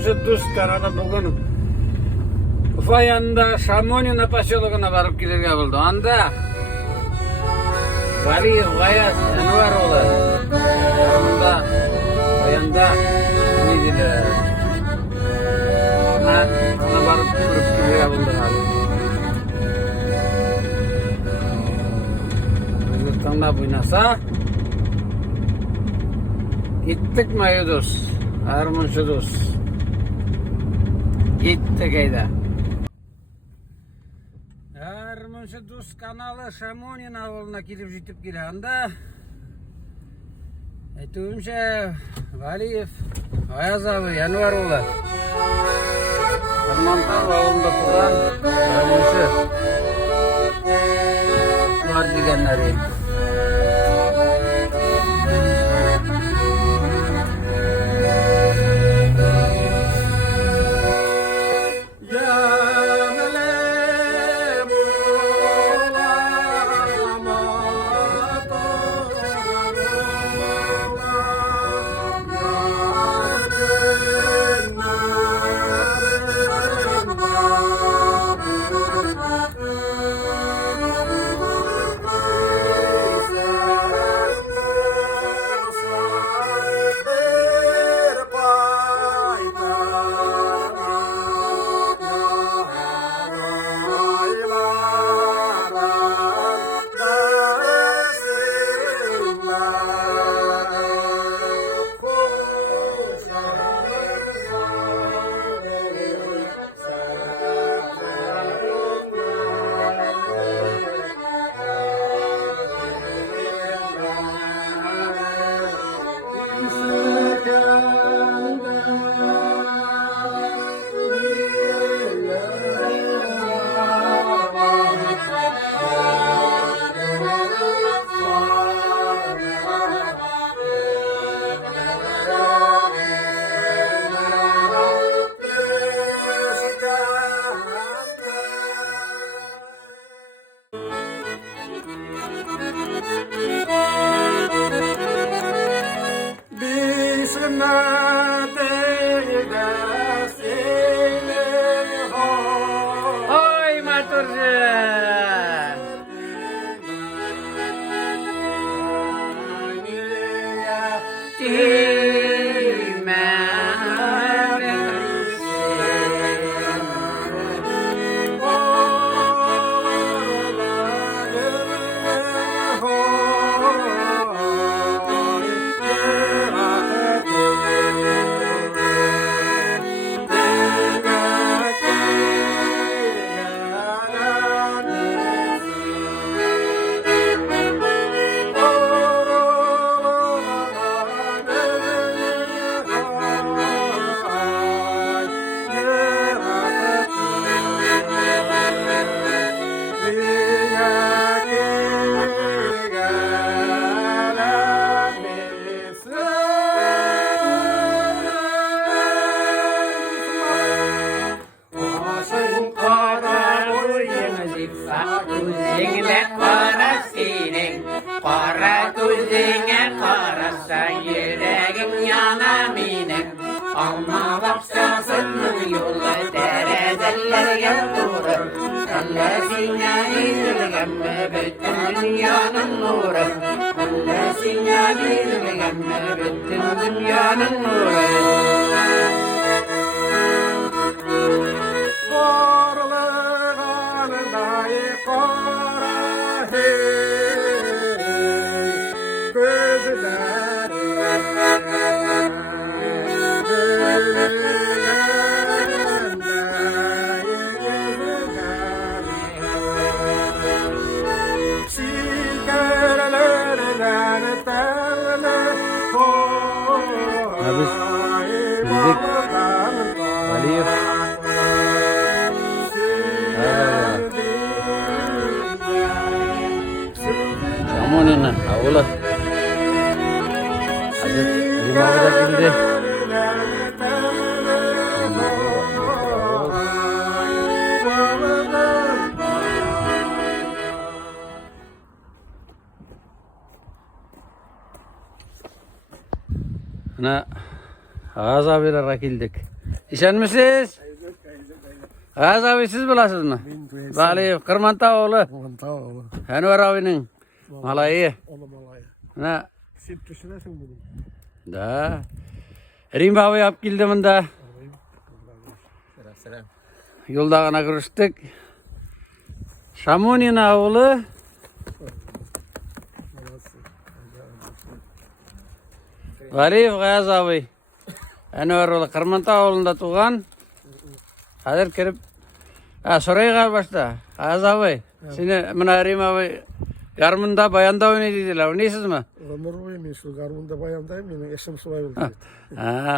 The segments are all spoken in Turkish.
Armuşu Duz Kanada bugün Ufa yanında Şamonina paşalıgına varıp gelirge buldu. Anda Vali Vayas Envar oğlu yanında neydi ona varıp gelirge buldu abi. Yurtanda buynasa gittik Mayuduz, Armuşuduz. Gittik eyde. Armuşuduz kanalı Şamonin avuluna gelip jitip gelende Etüğümşe Valiyev Ayaz abi Yanvar oğlu Armantav avulunda kuran Armuşu var degenleri. Oy maturcu. Kara tuzine karasa yüreğim yana benim. Alma baksasının yolu terezeller yandırır. Allah'sine bilgemme bütün dünyanın nuru. Allah'sine bilgemme bütün dünyanın nuru. Habis müzik Valiyev Şamonin avulu Hazret Limavada geldi. Ana Ağız abiyle rakildik. İşenmişsiniz? Gaz abi siz bulasınız mı? Vali Kırmanta oğlu. Kırmanta oğlu. Enver abinin malayı. Oğlum olayı. Ne? Sen düşünesin bunu. Da. Rim abi yap geldim da. Selam. Yoldağına görüştük. Şamonin oğlu. Galip Gayaz abi. Enver oğlu Kırmanta oğlunda tuğan. Hazır kirip. Soraya kal başta. Gayaz abi. Seni bana Rim abi. Yarmında bayanda oynaydılar. Oynaysız mı? Ömür boyu men şu garmunda bayandayım. Mening eşim şulay boldu.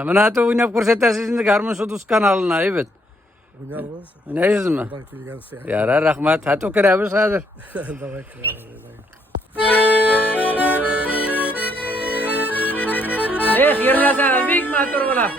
Bana da oynayıp ko'rsatasiz endi Garmin Sudus kanalına, evet. Oynarmız. Oynaysizmi? Buradan kelgan siyan. Yara rahmat. Hadi kiramiz hozir. Davay kiramiz. Yernasa bek motor bo'la.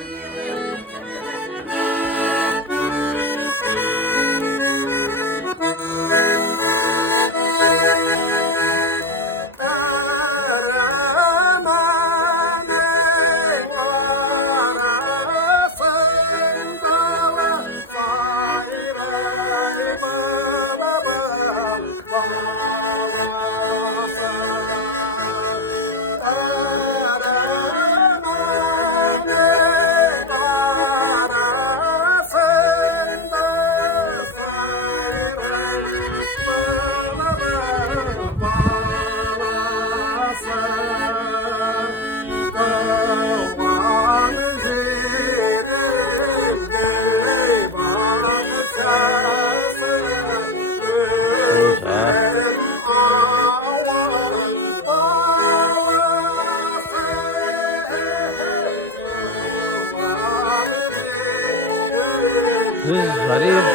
Biz Galip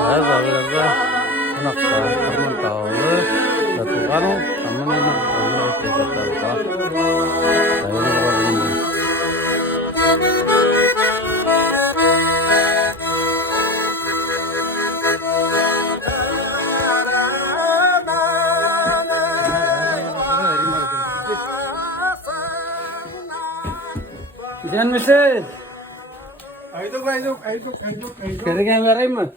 Gayaz abilarda konakta Kırmanta oğlu tuğan o. Şamonin oğlu tekrar İşen misin? Ayduk. Kergen vereyim mi?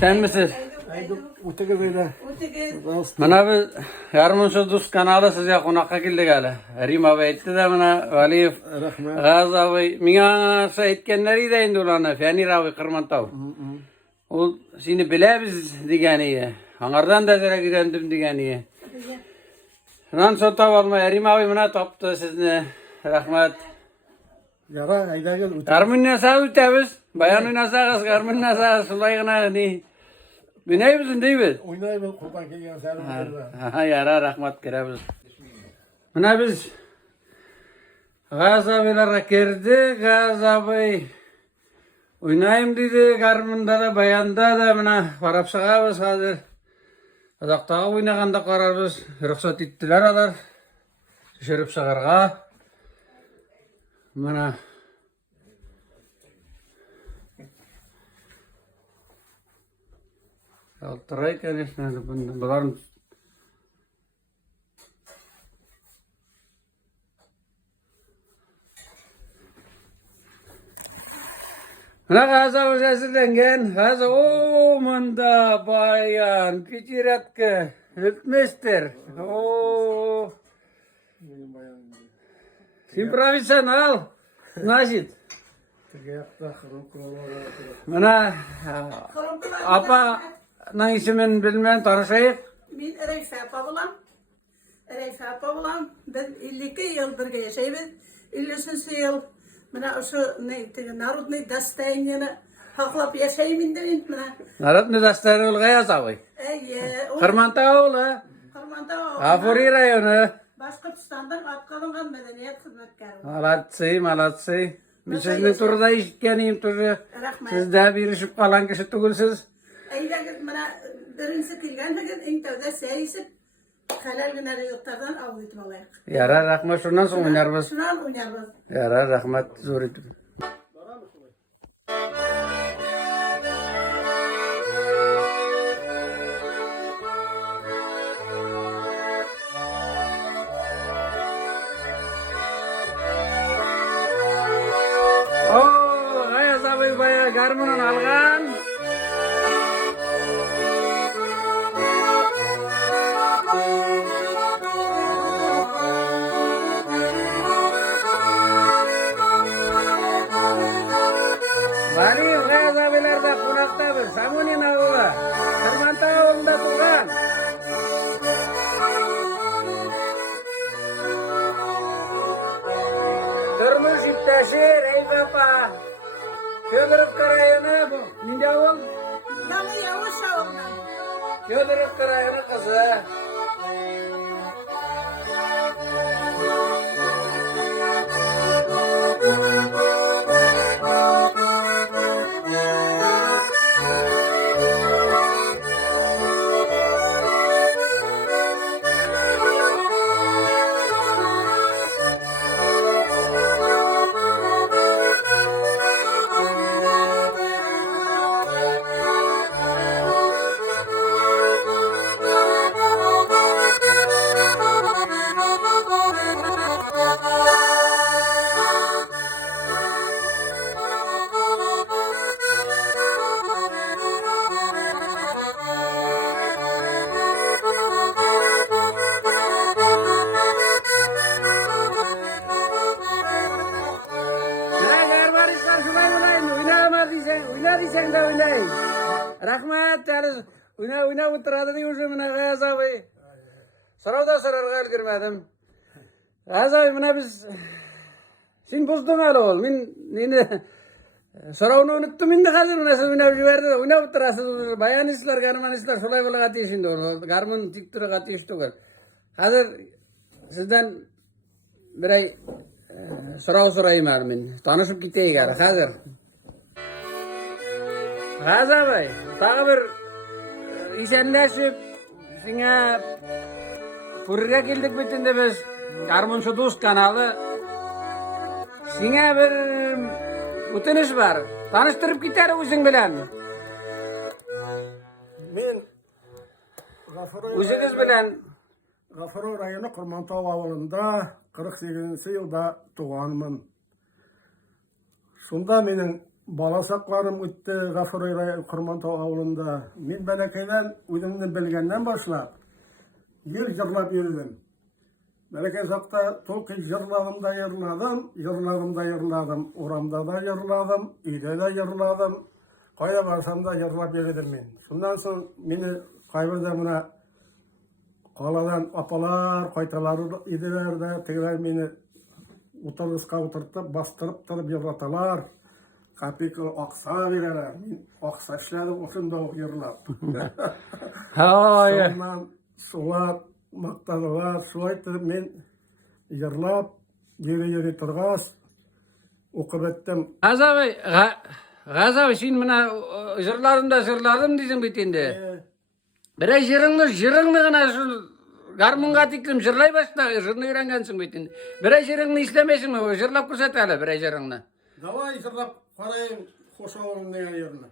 Sen misin? Ayduk. Utıgı böyle. Mana biz Garmin Sudus kanalı sizga qonaqqa keldik hali. Rim abi aytdi da mana Valiyev Rahmat. G'az abi menga aytganlari endi ularni Fanir abi Qirmantav. O seni bilamiz degani. Angardan da zara gidendim degani. Shundan sotib olmay Rim abi mana topdi sizni. Rahmat. Yara aydagil. Garmin nasa o'tamiz. Bayan nasa Garmin nasa sulaygina ni. Binaymiz deymiz. Oynayıp kurban kelgan salim. Ha yara rahmat kiramiz. Mana biz G'az abilarga kirdik. G'az abi o'ynayim dedi. Garminda da bayanda da mana qarab chiqamiz hozir. Uzoqdagi o'ynaganda qararmiz. Ruxsat etdilar ular. Tushirib chiqarga. Mana Altıray конечно, buların Mana G'az o'zasilangan, G'az o manda bayan kichiratka Hüpmester. O improvisasyonal. Значит, mana apa nang ismin bilmem tanışayık. Ben Reyfe Pavlam. Reyfe Pavlam. Ben 52 yıl birge yaşayız. 53 yıl mana şu Narodny Dostoyeni'ni haklap yaşayayım dedim mana. Narodny Dostoyeni G'az abi. Kırmanta oğlu. Kırmanta Afuri rayonu. Başkırtistan'dan atkalıngan medeniyet hizmetkari. Malatsi. Ben sizni turda işitkeniyim turda. Rahmet. Siz de birişip kalan kişi tugulsiz. Eylagit mana birinci kilgan degan eng tavda seyisip halal günleri yurtlardan avlayıp alayık. Yara rahmat şundan so'ng oynarmiz. Şundan oynarız. Yara rahmat zo'r etib. Fyodorovka rayonu kızı. Sen de oynay. Rahmat yalnız oyna oturadi diye уже mına G'az abi. Soravda sorarga ulgurmadim. G'az abi mına biz sen bozdun hali ol. Meni soravni unuttum endi hozir mına siz oynab jiberdi. Oynab oturasiz. Bayanistlar, garmonistlar şolay bola gatishindi. Garmon tik turib gatish tugul. Hozir sizdan bir ay sorav sorayman men. Tanışıp ketaylik hozir. G'az abi, tag'i bir isenlashib, senga purga keldik bitinde biz Garmonchi do'st kanali. Senga bir o'tinish bor. Tanishtirib ketar o'zing bilan. Men O'zingiz bilan G'afurov rayoni Qurmontov avulida 48-yilda tug'anman. Shunda mening balasaqlarım o'tdi G'afurov rayoni Qurmontov avulida. Men balakaydan o'zimni bilgandan boshlab yer jırlab yurdim. Balakay saqda to'qi jırladım, oramda da yırladım, uyda da yırladım. Qaya barsam da yırlab yurdim men. Shundan so'ng meni qaybirda buna qaladan apalar, qaytalar ediler de tegiler meni o'tirishga o'tirtib, bastırıp turib yırlatalar. Kapika aqsa verirler. Men aqsa ishladim o'shunda yırlab. Hay. Ondan sular maqtadılar, su aytib men yırlab yeri turg'as o'qib etdim. G'az abi sen mına jırladım dedim bitinde. Biraz jırıngni gana şu garmonga tikdim jırlay başla, jırını öğrengensin bitinde. Biraz jırıngni islemesin mi? Jırlap ko'rsat hali biraz jırıngni. Davay yırlab qarayım Qo'shovim degan yerni.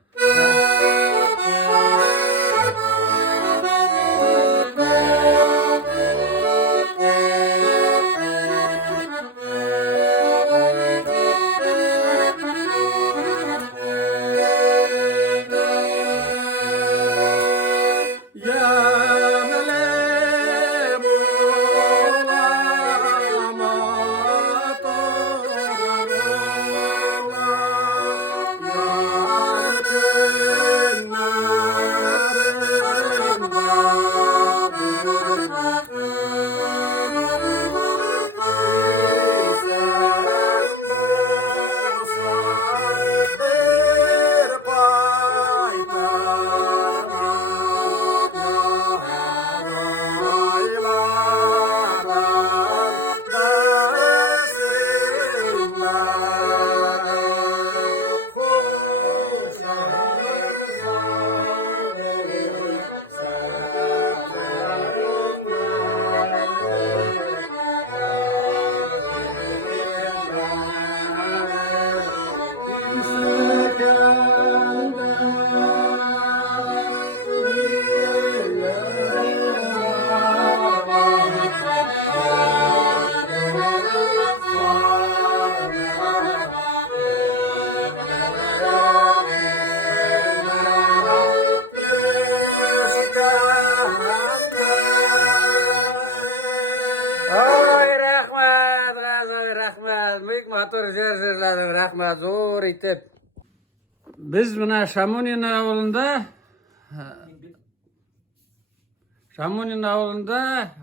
Rahmat zo'r etib. Biz buna Shamonin avulunda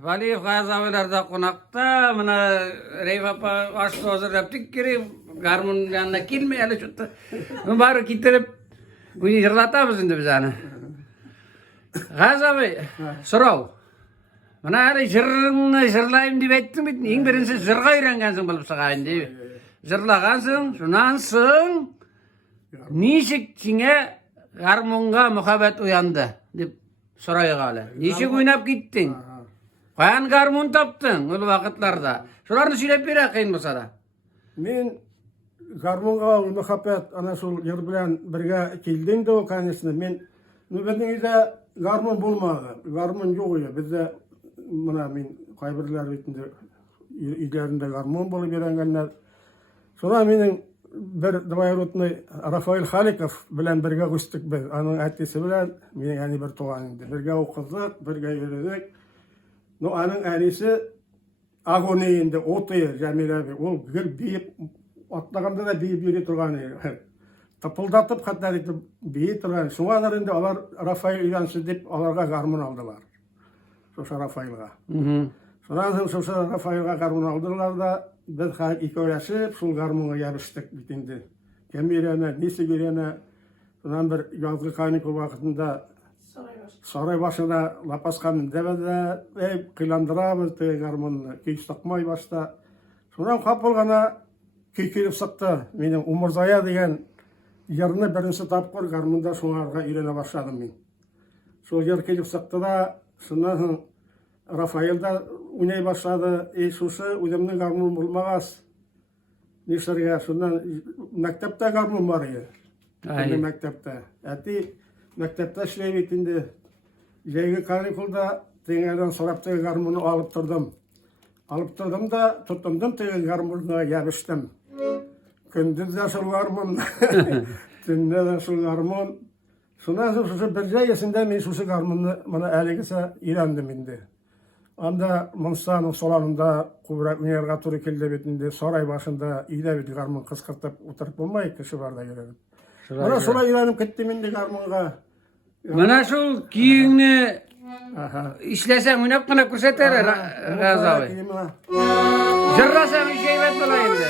Valiyev G'az abilarda qo'noqda mana Rayf opa oshni hozirlabdik kerak. Garmon yanına kelmayali shu yerda. Bari ketirib buni yig'latamiz endi bizani. Gaz abi, sorav. Mana hele jırını jırlayım deyip ettin bit. En birinci jırga öğrengensin bulup sağayın deyip. Jırlagansın, şundan soň nişik çine garmonga muhabbet uyandı deyip soraya galy. Nişik oynap gittin? Kayan garmon taptın ol vakitlarda? Şolarny söylep berek kıyın bolsa da. Men garmonga muhabbet ana şol yer bilen birge keldim de o kanesine men nöbetinde garmon bolmadı. Garmon yok ya bizde mına men kaybırlar bitinde ilerinde garmon bolup berengenler. Sonra menin bir dvayrotny Rafael Halikov bilen birge güçtük biz. Anyň ätisi bilen men yani bir toğanyndy. Birge okudyk, birge ýürüdik. No anyň ädisi agoniyinde otuyor Jamil abi. O gel biyip atlaganda da biyip yürü turgan. Tapıldatıp hatta biyip turgan. Şuňalarynda alar Rafael Ivanovич dip alarga garmon aldılar. Şoşa Rafaelga. Sonra şoşa Rafaelga garmon aldılar da biz hak ikoyaşıp şol garmonga yarıştık bitindi. Kemirene, nesi görene şondan bir yazgı kanikul wagtynda saray başına lapaskanın devede kıylandırabız diye garmonunu keç takmay başta. Sonra kapılgana kekilip sıktı. Benim Umurzaya diyen yerini birinci tapkır garmonda şoňarga öýrene başladım men. Şol yer kelip sıktı da şundan Rafael da oynay başladı. Şuşy özümden garmon bulmagas. Neşerge şundan mektepte garmon var ya. Ay. Mektepte. Eti mektepte işleyip etindi. Jeygi kanikulda teňerden sorap tege garmonu alıp turdum. Alıp turdum da tutundum tege garmonuna ýabışdym. Gündüz de şol garmon. Tünde de şol garmon. Şuna şuşy bir ýesinde men şuşy garmonu mana äligese öýrendim indi. Anda Monstanyň solanynda kubrak ünerga tury keldi betinde saray başında ýyla bir garmon kıskırtıp oturup bolmaýdy kişi barda görelim. Mana şolay öýrenip ketdim indi garmonga. Mana şol kiýiňni işleseň oynap gana görseter Gaz abi. Jırlasaň işeýbet bolar indi.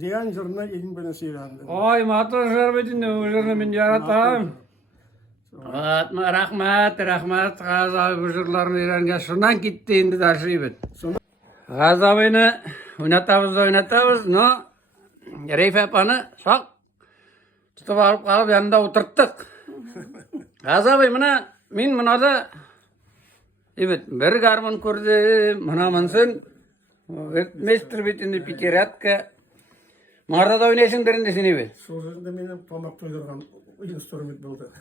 Diyen jırına elin bana seyrandı. Oy matur şerbetini ujurny men yaratam. Atma rahmat Gaz abi ujurlaryny öýrengen şundan gitdi indi daşybyt. Gaz abyny oynatabız no. Reif apany sok tutup alıp kalıp yanında oturttuk. Gaz abi mana men munada evet bir garmon gördüm. Mana mansın Mester bitini pikiratka. Marda da oynaysın derinde seni be. Sözünde benim tomak toydurgan instrument buldu.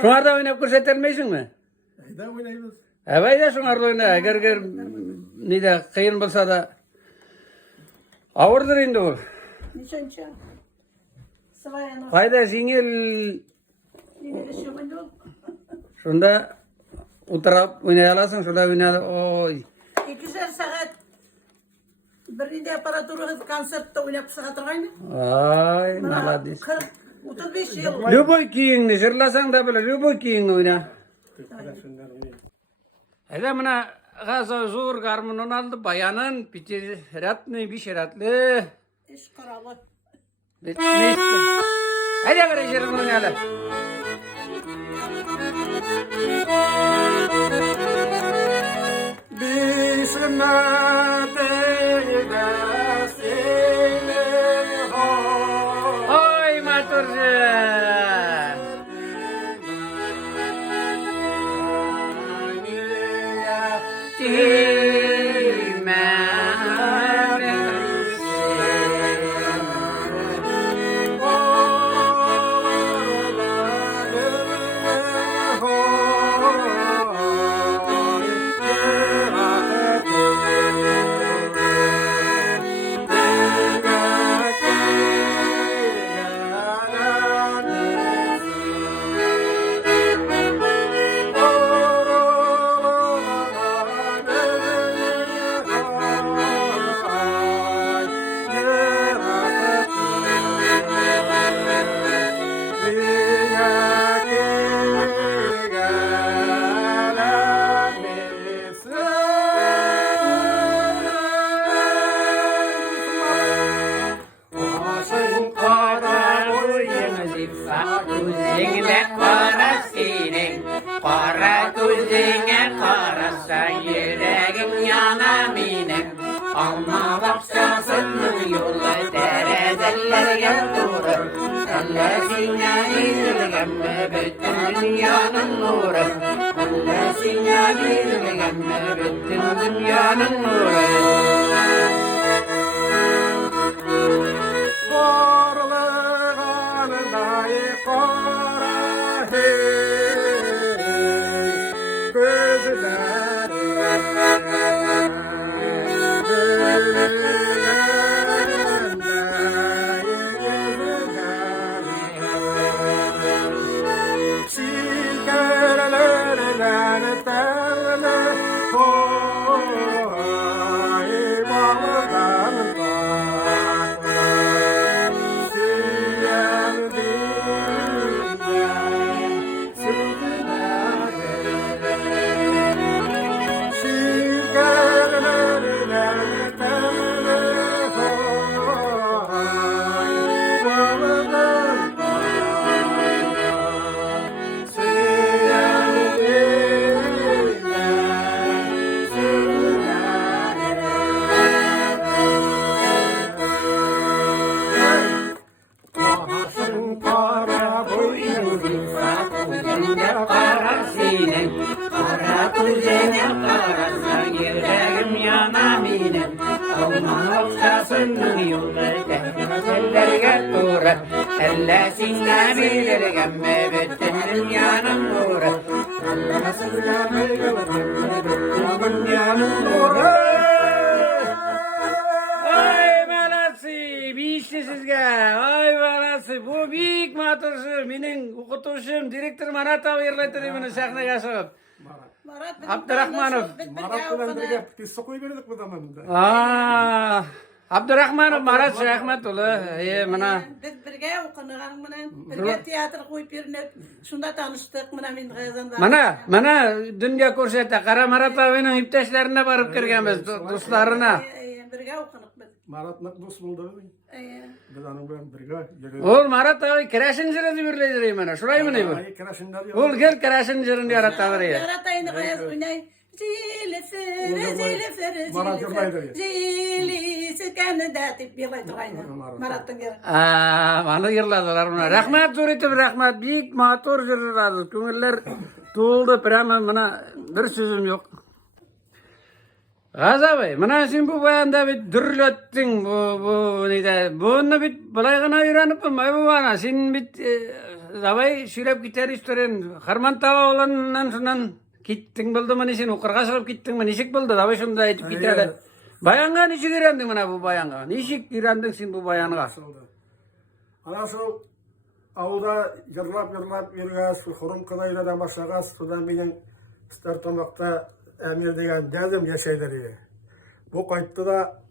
Şuňarda oynap görsetermeysiň mi? Ayda oynaýbys. Ebay da şuňarda oyna. Eger nide kıyın bolsa da awurdur indi ol. Niçinçe? Sıvayana. Fayda siňil Yine şuman yok. şunda oturup oynay alasyň, şunda oynay. Oy. 2 saat birinde aparaturasy konsertde oynap sagatyrgayny. Ay, malades. 35 ýyl. Любой kiýiňni jırlasaň da bile любой kiýiňni oyna. Ede mana Gaza zor garmonun aldı bayanın pitiratny bişeratly. Iş karalı. Bitmesti. Hadi gari jırın oynayalım. Oy maturcu. gözüne karasının, kara gözüne karasa yüreğim yana benim. Alma bakşasının yolu terezellerge durur. Ellesine bilgemme bütün dünyanın nuru. Ellesine bilgemme bütün dünyanın nuru. Kara gözüne karasa yüreğim yana benim. Alma okşasının yolu terezellerge durur. Ellesine bilgemme bütün dünyanın nuru. Ellesine bilgemme bütün dünyanın nuru. Ay balası, bir işte sizge. Ay balası, bu büyük matursu, benim okutuşum, direktör Marat abi yerletleri beni sahneye çıkıp. Abdurrahmanov. Marat bilen birge pisi koy berdik bu zamanda. Abdurrahmanov Marat rahmetullah. Mana Biz birge okunulan bilen birge tiyatr koyup yerinip şunda tanıştık mana men Gazanda. mana dünya ko'rsatdi. Qara Marat abining iptaşlarına barıp kirganmiz, do'stlarına. Birge okunuk biz. Marat nak dost buldu. Biz onun bilen birge. Ol Marat abi kirashin jiradi birleydi mana. Şuraymi bu? Ay kiraşınlar yok. Ol gel kirashin jirini yaratadi ya. Yaratayını gayaz oynay. Zili fere Marat yurlaydı ya. zili sekene datip yılaydı ayna. Marat'ın geri. Mana yırladılar buna. Rahmat zo'raytib rahmat. Büyük matur jiradi. Ko'ngillar to'ldi. Prama mana bir so'zim yo'q. G'azab ey, mana sen bu bayanda bit dürletding bu neydi? Buni bit balaygana öğrenipmi? Bu bana sen bit zabay şirep gitar istoren Harman tava olandan şundan gittin buldum sen okurga çıkıp gittin mi? Nişik buldu? Zabay şunda aytip gitadi. Bayanga nişik öğrendin mana bu bayanga? Nişik öğrendin sen bu bayanga? Anası avda yırlap yürgəs, xurum qınayla başlagас, sudan benim startamakta emir degen geldim yaşayları. Bu kayıtta da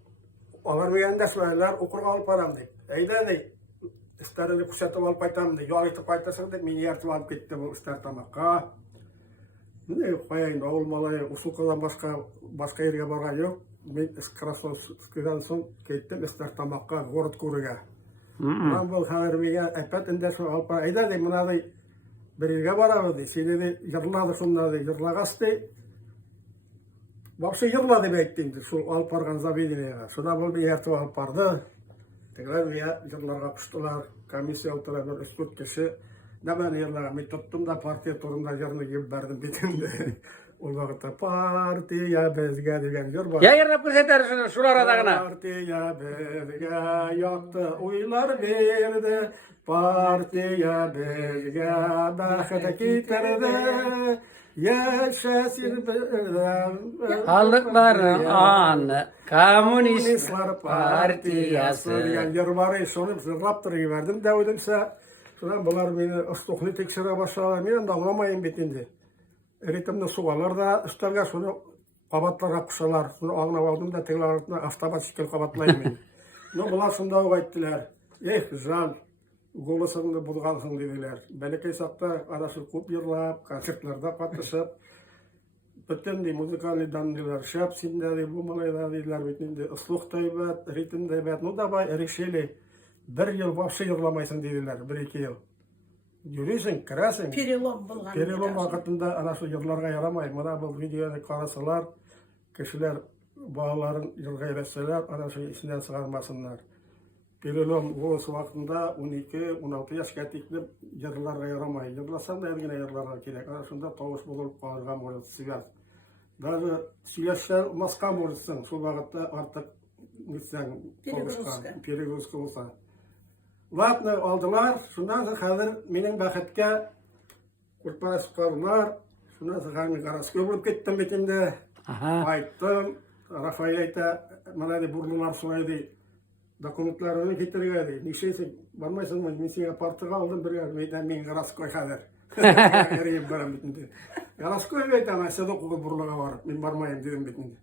alarmayan desmeler okurga alıp param deyip. Eyde deyip. İsterini kuşatıp alıp aytam deyip. Yol itip aytasın deyip. Meni yertip alıp gitti bu startamakka. Ne koyayım da olmalı. Usulkadan başka yerge bargan yok. Men Krasovski'den son gittim startamakka, gorod kuruga. Ben bu habermeye epet indesme alıp param. Eyde deyip buna deyip. Bir yerge barabı deyip. Seni deyip yırladı şunlar deyip. Yırlagas deyip. Вообще yırladı beklendi şu alıp bargan zabidine. Şuna bol bir yertip alıp bardı. Tekrar yırlarga kuştular. Komissiya otura bir 3-4 kişi. Ne ben yırlarga men tuttum da partiya turunda yırını gibi verdim bitindi. O vakitte partiya bezge degen yır var. Ya yerlap ko'rsatar şular adagına. Partiya bezge yaktı uylar verdi. Partiya bezge baxıda kitirdi. Yaşasın Halkların anı Komünist Partiyası. Yani yer var ya sonra raptırı verdim. Devedimse sonra bunlar beni ıstoklu tekşire başladılar. Ben de anlamayın bitindi. Eritimde suvalar da üstelge sonra kabatlara kuşalar. Sonra ağına aldım da tekrar altına aftabat şekil kabatlayayım beni. Ne bunlar şunda o ettiler. Güzel. Golasını bulgansın dediler. Belki sakta arası kup yırlap, konsertlerde katışıp bütün de müzikali dandiler, şapsinde bu malaylar dediler bitinde ıslıq taybat, ritim taybat. No da bay erişeli bir yıl vahşi yırlamaysın dediler, 1-2 yıl. Yürüysen, kırarsın. Перелом болған. Перелом вакытында ана şu yıllarga yaramay. Mana bu videoyu karasalar, kişiler bağların yılga eresseler, ana şu içinden çıkarmasınlar. Перелом olası vaktında 12-16 yaşka tekli yıllarga yaramay. Yırlasan da ergine yıllarga gerek. Ana şunda tavuş bulup bağırgan boyut siyas. Даже süyaşlar maskan boyutsun. Şu vakitte artık gitsen перегрузка olsa. Ладно, aldılar. Şundan sonra hazır menin bakıtka kurtbara sıkarlar. Şundan sonra hani karası bulup gittim bitinde. Ayttım. Rafael ayta, bana da burnular sulaydı. Dokumentlarını getirgedi. Nişeyse barmaysın mı? Ben seni apartıga aldım bir yer. Meydan men karası koyhalar. Yarayım baram bitinde. Karası koymaydı ama size de okul burluğa var. Ben barmayayım dedim bitinde.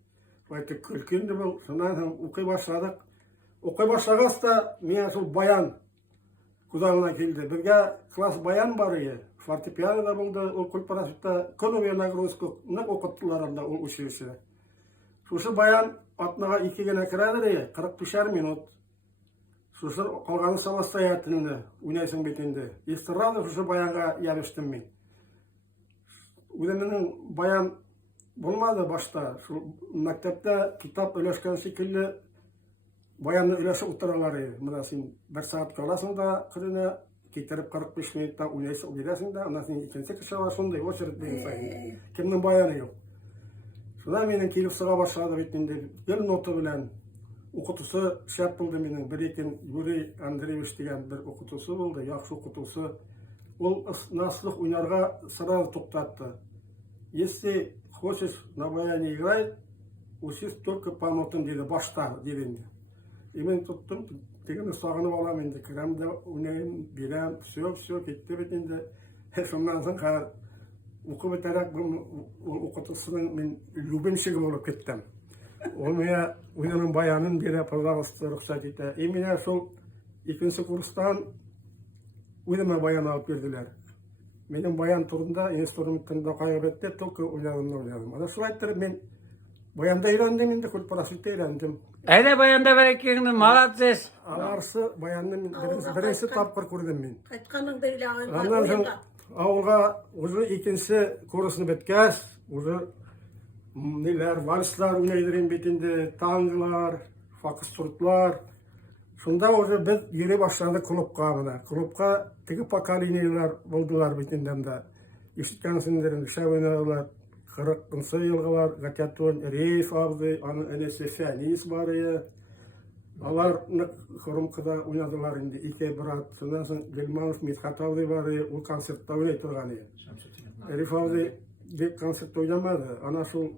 Ayta külkündü bu. Şundan sonra okuy başladık. Okuy başlagас da men şu bayan Kuzağına geldi. Birge klas bayan var ya. Fortepiano da buldu. O kulparasıda konuya nagrozku ne okuttular anda o uşuşu. Şuşu bayan atnaga 2 gene kiradır ya. 45 minut. Şuşu kalganı samastayatını oynayısın bitinde. İstirradı şuşu bayanga yarıştım ben. Udemenin bayan bulmadı başta. Şu mektepte kitap öleşken şekilde bayanın öylesi uttaraları. Mına sen 1 saat kalasın da kırına getirip 45 minutta oynayısı gidersin de ondan sonra ikinci kişi var sonday o şeritleyin sayın. Kimden bayanı yok. Şuna menin kelip sığa başladı bittiğinde gel notu bilen okutusu şart buldu menin. Bir ekin Yuri Andreevich degan bir okutusu buldu. Yaxşı okutusu. Ol nasılık oynarga sıra to'xtatdi. Если хочешь на баяне играть, учись только по нотам dedi başta dedi. Emin tuttum, tegini sağınıp alam indi. Kiramda oynayın, bilem, все gitti bitinde. Şundan sonra oku biterek bu okutusunun men любимчигі olup gittim. Olmaya oyunun bayanın biri pırgağısты ruhsat etti. Emine sol ikinci kurstan oyunuma bayan alıp verdiler. Benim bayan turunda instrumentinde kaybetti, только oynadım. Ana şu aytır men bayanda öğrendim indi, kulparasıda öğrendim. Әйде баянда бар екеніңді, молодец. Аларсы баянның бірінші тапқыр көрдім мен. Қайтқаныңда Ondan sonra ауылға уже екінші курсыны біткәс, уже neler, valslar oynayдырын бетінде, таңғылар, фокус-туртлар. Şunda уже biz yere başladık klubqa mına. Klubqa tigi поколениялар болдылар бетінден de. Eşitkensinlerin dışa oynadılar. 40-cı yılgılar Gatyaton Reif abdi, anın enesi Fənis var ya. Alar Kırımkıda oynadılar indi. 2 brat, sondan sonra Gelmanov Mithat abdi var ya, o konsertte oynaytırgan ya. Reif abdi bir konsertte oynamadı. Ana şu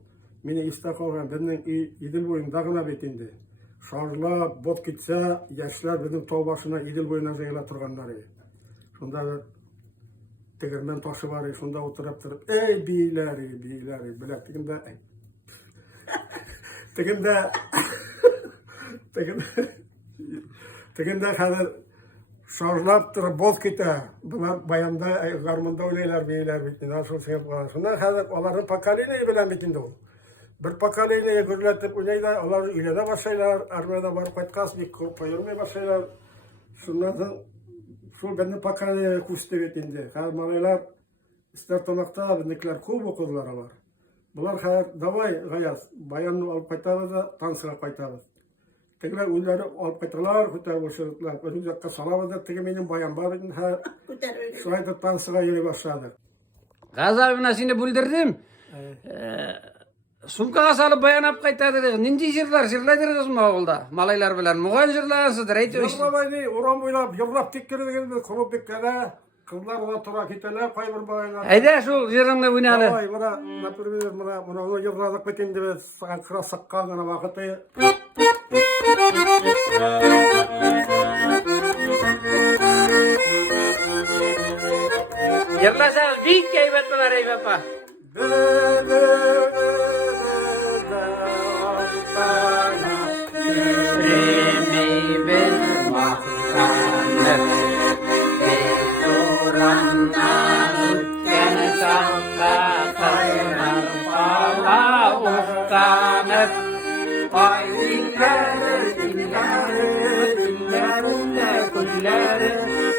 meni istak olgan, benden idil boyun dağına betindi. Şarla, bot gitse, yaşlar bizim tol başına idil boyuna zeyla turganlar ya. Şunda tegermen taşı var ya, şunda oturup durup, ey beyleri, bilek, teginde kadar şarlap durup bot gite, bunlar bayanda, garmında oynaylar, beyler bitti, nasıl şey yapar. Şunda kadar onların pakalini bilen bitindi o. Bir pakalini gürletip oynaylar, onlar ilede başlaylar, armada var kaytkaz, bir koyulmaya başlaylar. Şunlardan şu benim pakalini kustu bitindi. Malaylar ister tomakta bendekiler көп okudular var. Bunlar davay gayaz, bayanını alıp kaytarız da tansıga kaytarız. Tekrar ölleri alıp kaytarlar, kütler boşalttılar. Ötüm jakka salabız da tege menin bayan var edin, şu ayda tansıga yere başladık. Gazabına seni bildirdim. Sumkaga salıp bayan ap kaytadı. Ninci jırlaydırız mı oğulda? Malaylar bilen. Muğan jırlansıdır. Yırlamaydı, oran boylap, yırlap tekkeri degende, kolup tekkere. Kızlar ona tura keteler, kayber baylar. Әйде шул жырыңды ойналы. Давай, например, мына yırladık bekende ve kıra sakkan gana vakıtı. Yırlasanız büyük keyfet var ey baba. Yüreğimi bir mahtanır. Restoranlar ötken çağda kaynar pala ustanır. Ay dillerinde gülleri,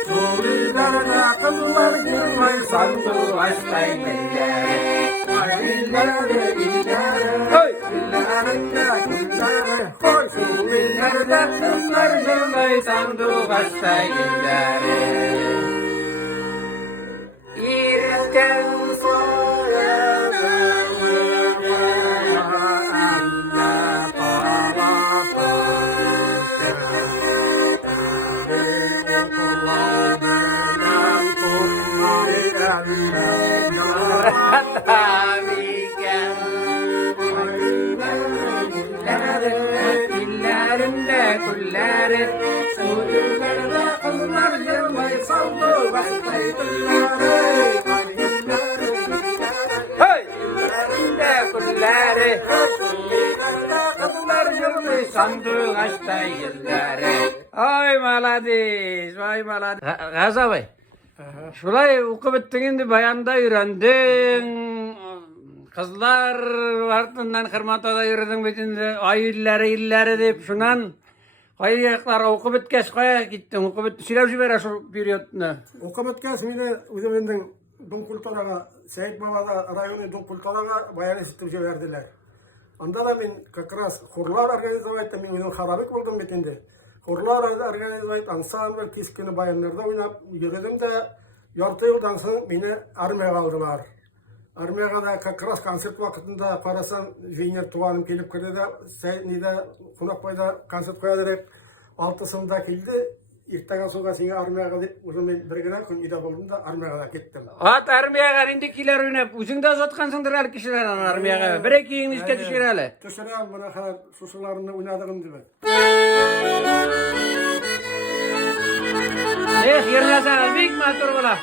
sorularına kızlar sandu hastay günleri. İllere, illere, Hey! illerinde günleri, koysun illerde. Kızlar yılday sandu hastay günleri. İrken illerinde kulları, suyularda kızlar yılday sandu hastay günleri. Hey! İllerinde kulları, kızlar yılday sandu hastay günleri. Ay malades, vay malades. Gaza Bey. Şulay okup ettin indi bayanda öğrendin. Kızlar ardından Kırmatada yürüdün bitinde ay illeri deyip şunan kayaklar okup etkes kaya gittin okup etti. Silahı jibere şu periyoduna. Okup etkes mine üzerinden Dunkultoraga, Seyit Baba'da rayonu Dunkultoraga bayan isitip verdiler. Onda da men kakras hurlar organizovayt, men özüm harabik buldum bitinde. Hurlar organizovayt, ansambl kiskini bayanlarda oynap yürüdüm de yartı yıldan soň meni armiyaga aldılar. Armiyaga da kakras konsert vakitinde parasam Jenier tuğanım kelip kirdi de Nida Kunakbay'da konsert koyadirek 6'sında keldi. İrtagan soňa seni armiyaga dep uzun men birgina gün ida boldum da armiyaga da kettim. At armiyaga indikiler oynap, uzun da uzatkansındır al kişiler armiyaga. Bir ekiyin iske düşüreli. Düşürem bana kadar susularını oynadığım gibi. Yerine sana büyük matur ola.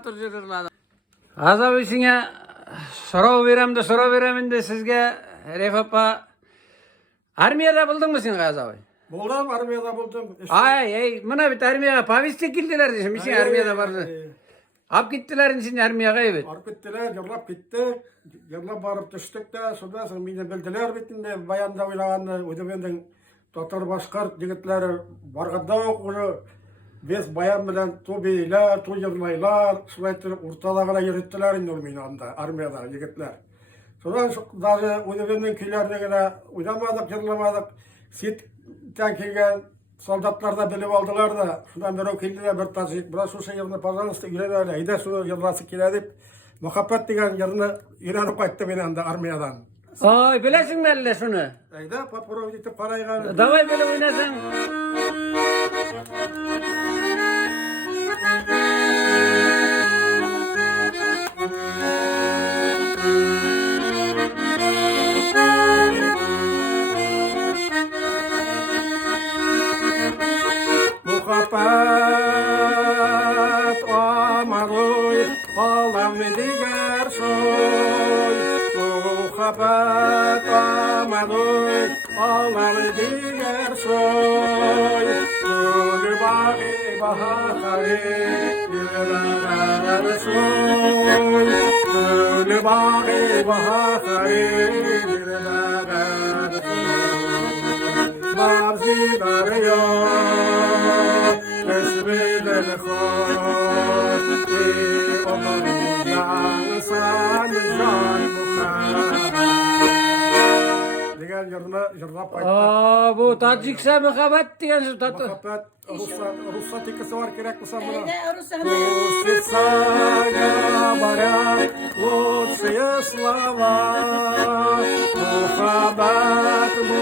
otur жүрürler. Azab işine soru verem de sizge Reif apa armiyada buldun mu sen Azab? Buldum, armiyada buldum. Ay, mına bir armiyaya pavis çekildiler dedim. İşin armiyada vardı. Ap gittiler için armiyaya evet. Arıp gittiler, yırlap gittik. Yırlap barıp düştük de, sondan sonra beni bildiler bitinde, bayanda oylağandı, ödemenden Tatar Başkar yigitleri barganda okulu, biz bayan bilen tu beyler, tu yırlaylar, şulaytırıp ortalağına yürüttüler indi olmayın anda, armiyada yigitler. Sondan daha ödemenden köylerine gene oynamadık, yırlamadık. Sitten kelgen soldatlar da bilip aldılar da, şundan beri o keldiler bir tazıyık, biraz şu yerine pazarlısı yürüyen öyle, eyde şunu yırlası kiledip, muhabbet degen yerine yürüyenip kayıttı beni anda armiyadan. Ay, bilesin mi elle şunu? Eyde papuro gidip parayı Davay böyle oynasın. Muhabbet amaroy, Allah'ım diğer soy. Muhabbet amaroy, Allah'ım diğer soy. Gülü bağı bahari, yürüler soy. Gülü bağı bahari, yürüler soy. Bazılar yok, esmeden hoş, omandan sanıcan muhabbet. Diğer yırlap kayıttı. Aa, bu Tacikse muhabbet diyen şu tatlı. Muhabbet, Rusya tikisi var gerek mi sen buna? Eyde Rusana. Saga barak, Lucia slava,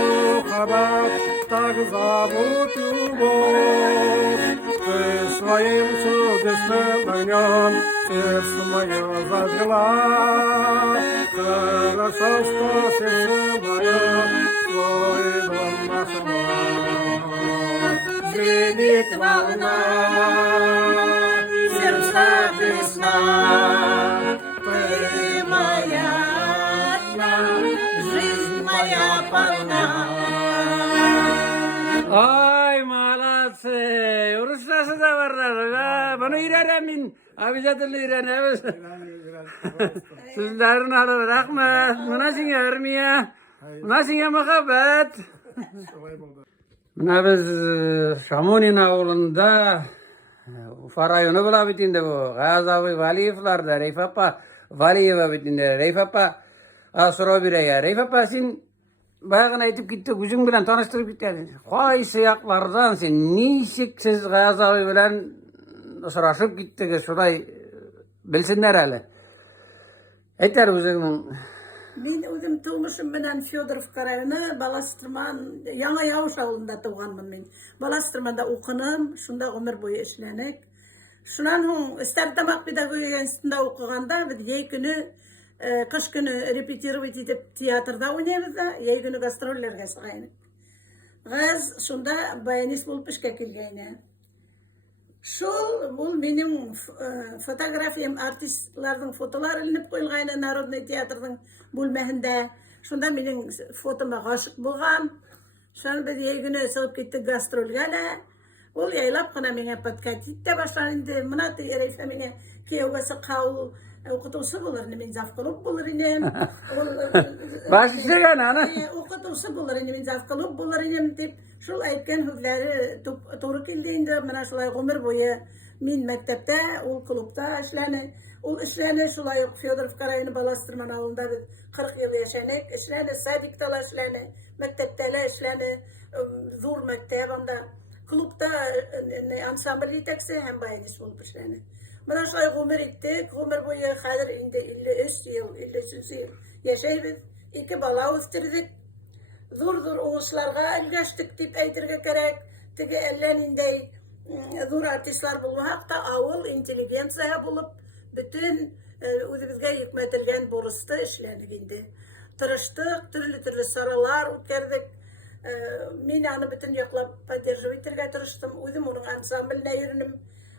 muhabbet, так зовут любовь. Ты своим чудесным огнем сердце мое зажгла. Хорошо, что сердце мое твой дом нашла. Звенит волна, сердца весна. Ты моя одна, жизнь моя полна. Ay malası. Rusçası da varlar. Bunu öğrenemin. Abicatırlı öğrenemiz. Sizlerin adı rahmet. Buna singe vermeye. Buna singe muhabbet. Buna biz Şamonin avlunda Ufa rayonu bula bitinde bu. Gazavi Valiyevlarda Reif apa Valiyeva bitinde. Reif apa asro bireye. Reif apa sin bayağına aytıp gitti, gücün bilen tanıştırıp gitti. Qaysı yaklardan sen neysiksiz Gazavi bilen sırasıp gitti ki şurayı bilsinler hele. Eter gücünün. Ben özüm tuğmuşum bilen Fyodorov karayını Balastırman, Yana Yavuş avlunda tuğanmın ben. Balastırman'da okunum, şunda ömür boyu işlenek. Şundan hon, isterdemak pedagogika enstitüsünde okuganda biz yey günü, kış günü repetirovit edip tiyatrda oynayımız da, yey günü gastrollerge sığayını. Gaz şunda bayanis bulup işe kelgeyne. Şol, bu benim fotografiyam, artistlardan fotolar ilinip koyulgayna Narodный teatrdan bölmehinde. Şunda benim fotoma gaşık bulgan. Şunu biz yey günü sığıp gittik gastrolgale. Ol yaylap gana mene patkatit başlarında mına teyrefe mene kiyogası kavu okutusu bulur ne men zafkalıp bulur inem. Baş işleyen ana. Okutusu bulur ne men zafkalıp bulur inem dip şul aytken hüzleri doğru keldiğinde mana şulay ömür boyu men mektepte ol klubda işleni. Ol işleni şulay Fyodorov karayını Balastırman avlunda 40 yıl yaşanek. İşleni Sadik'ta işleni, mektepte işleni, zor mektep anda. Klubda ansambl yetekse hem bayanis bulup işleni. Bana şulay ömür ettik. Ömür boyu hadir indi 53 yıl, 53 yıl yaşayız. 2 bala öftürdük. Zor oğuşlarga ilgaştık dip aytırga gerek. Tigi ellenindey zor artistlar bulmak da avul inteligensiya bulup bütün özümüzge yükmetilgen borusta işlenik indi. Tırıştık, türlü saralar ötkerdik. Men anı bütün yoklap поддерживать ettirge tırıştım. Özüm onun ansambline yürünüm.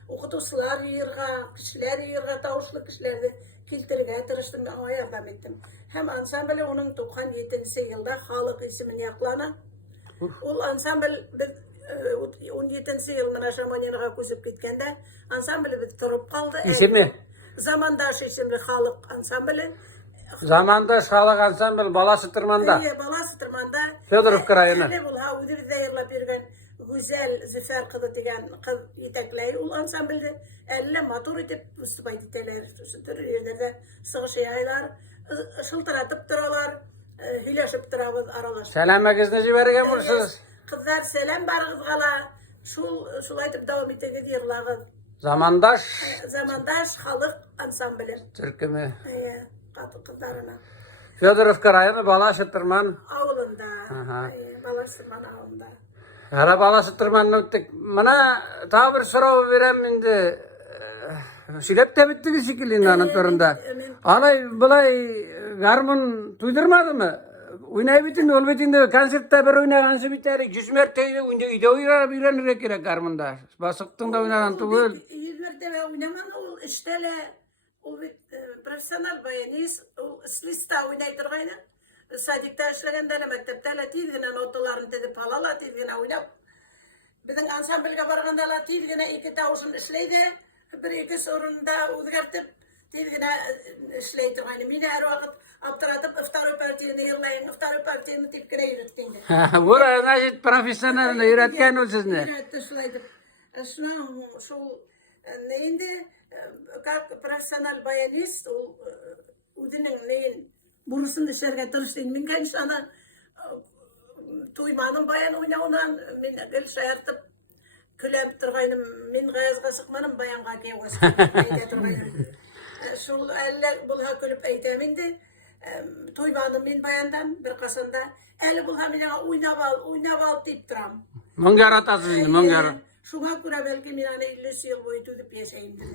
okutuşlar yığırga, kişiler yığırga, tavuşlu kişilerdi kiltirge tırıştım, ona yardım ettim. Hem ansambli onun 97 yılda Halık ismini yaklana. Ol ansambl biz 17 yıl mana Şamanyan'a kösüp gitkende ansambl biz turup kaldı. İsmi? Zamandaş isimli Halık ansambli. Zamandaş Halık ansambl Balası Tırman'da. Balası Tırman'da. Fyodorovka rayonu. Ne bu ha udu bizde yırlap yürgen güzel Züfer kızı degen kız yetekleyi ol ansamblde elle motor edip üstübay diteler. Türlü yerlerde sığışı yaylar. Şıltıratıp duralar. Hileşip durabız aralar. Selam magazini bergen bolsunuz. Kızlar selam barğız gala. Şulaytıp devam etegi diyirlağız. Zamandaş Zamandaş Halık ansambli. Türkümü. Katı kızlarına. Fyodorovka rayonu Balası Tırman. Avlunda. Aha. Balasırman avlunda. Hara Balası Tırman'ın öttik. Mana ta bir soru verem indi. Şilep de bitti ki şekilli anıtlarında. Alay bulay garmın tuydurmadı mı? Oynay bitin, ol bitinde konsertte bir oynagansı biteri. 100 merteydi, ide oynar bilen gerek garmında. Basıktın da oynagan tuğul. 100 mertebe oynaman ol iştele. O profesyonel bayanist, o lista oynaytırgayna. Sadikta işlegende mektepte la tiydigine notalarını tedip halala tiydigine oynap. Bizim ansamblga barganda la tiydigine 2 tavuşun işleydi. Bir iki sorunda uzgartıp tiydigine işleytirgayna. Mine her vakit aptaratıp iftar öpertiğini yırlayın, iftar öpertiğini tipkine yürüttüğünde. Bura naşit profesyonel üretken o siz ne? Evet, işleydim. Şuna şu neyindi? Profesyonel bayanist, udinin neyin burusunu dışarıya tırıştığın min gençlana tuymanın bayan oynağından min gel şayartıp külep turgayным min gayazga sıkmanım bayanға keyga sıkmanım. Şul elle bulha külüp eytemindi. Tuymanım min bayandan bir kasanda elle bulha minega oynab al deyip turam. Mongar atasız, mongar. Şuna göre belki minane 50 yıl boyu tutup yaşayımdır.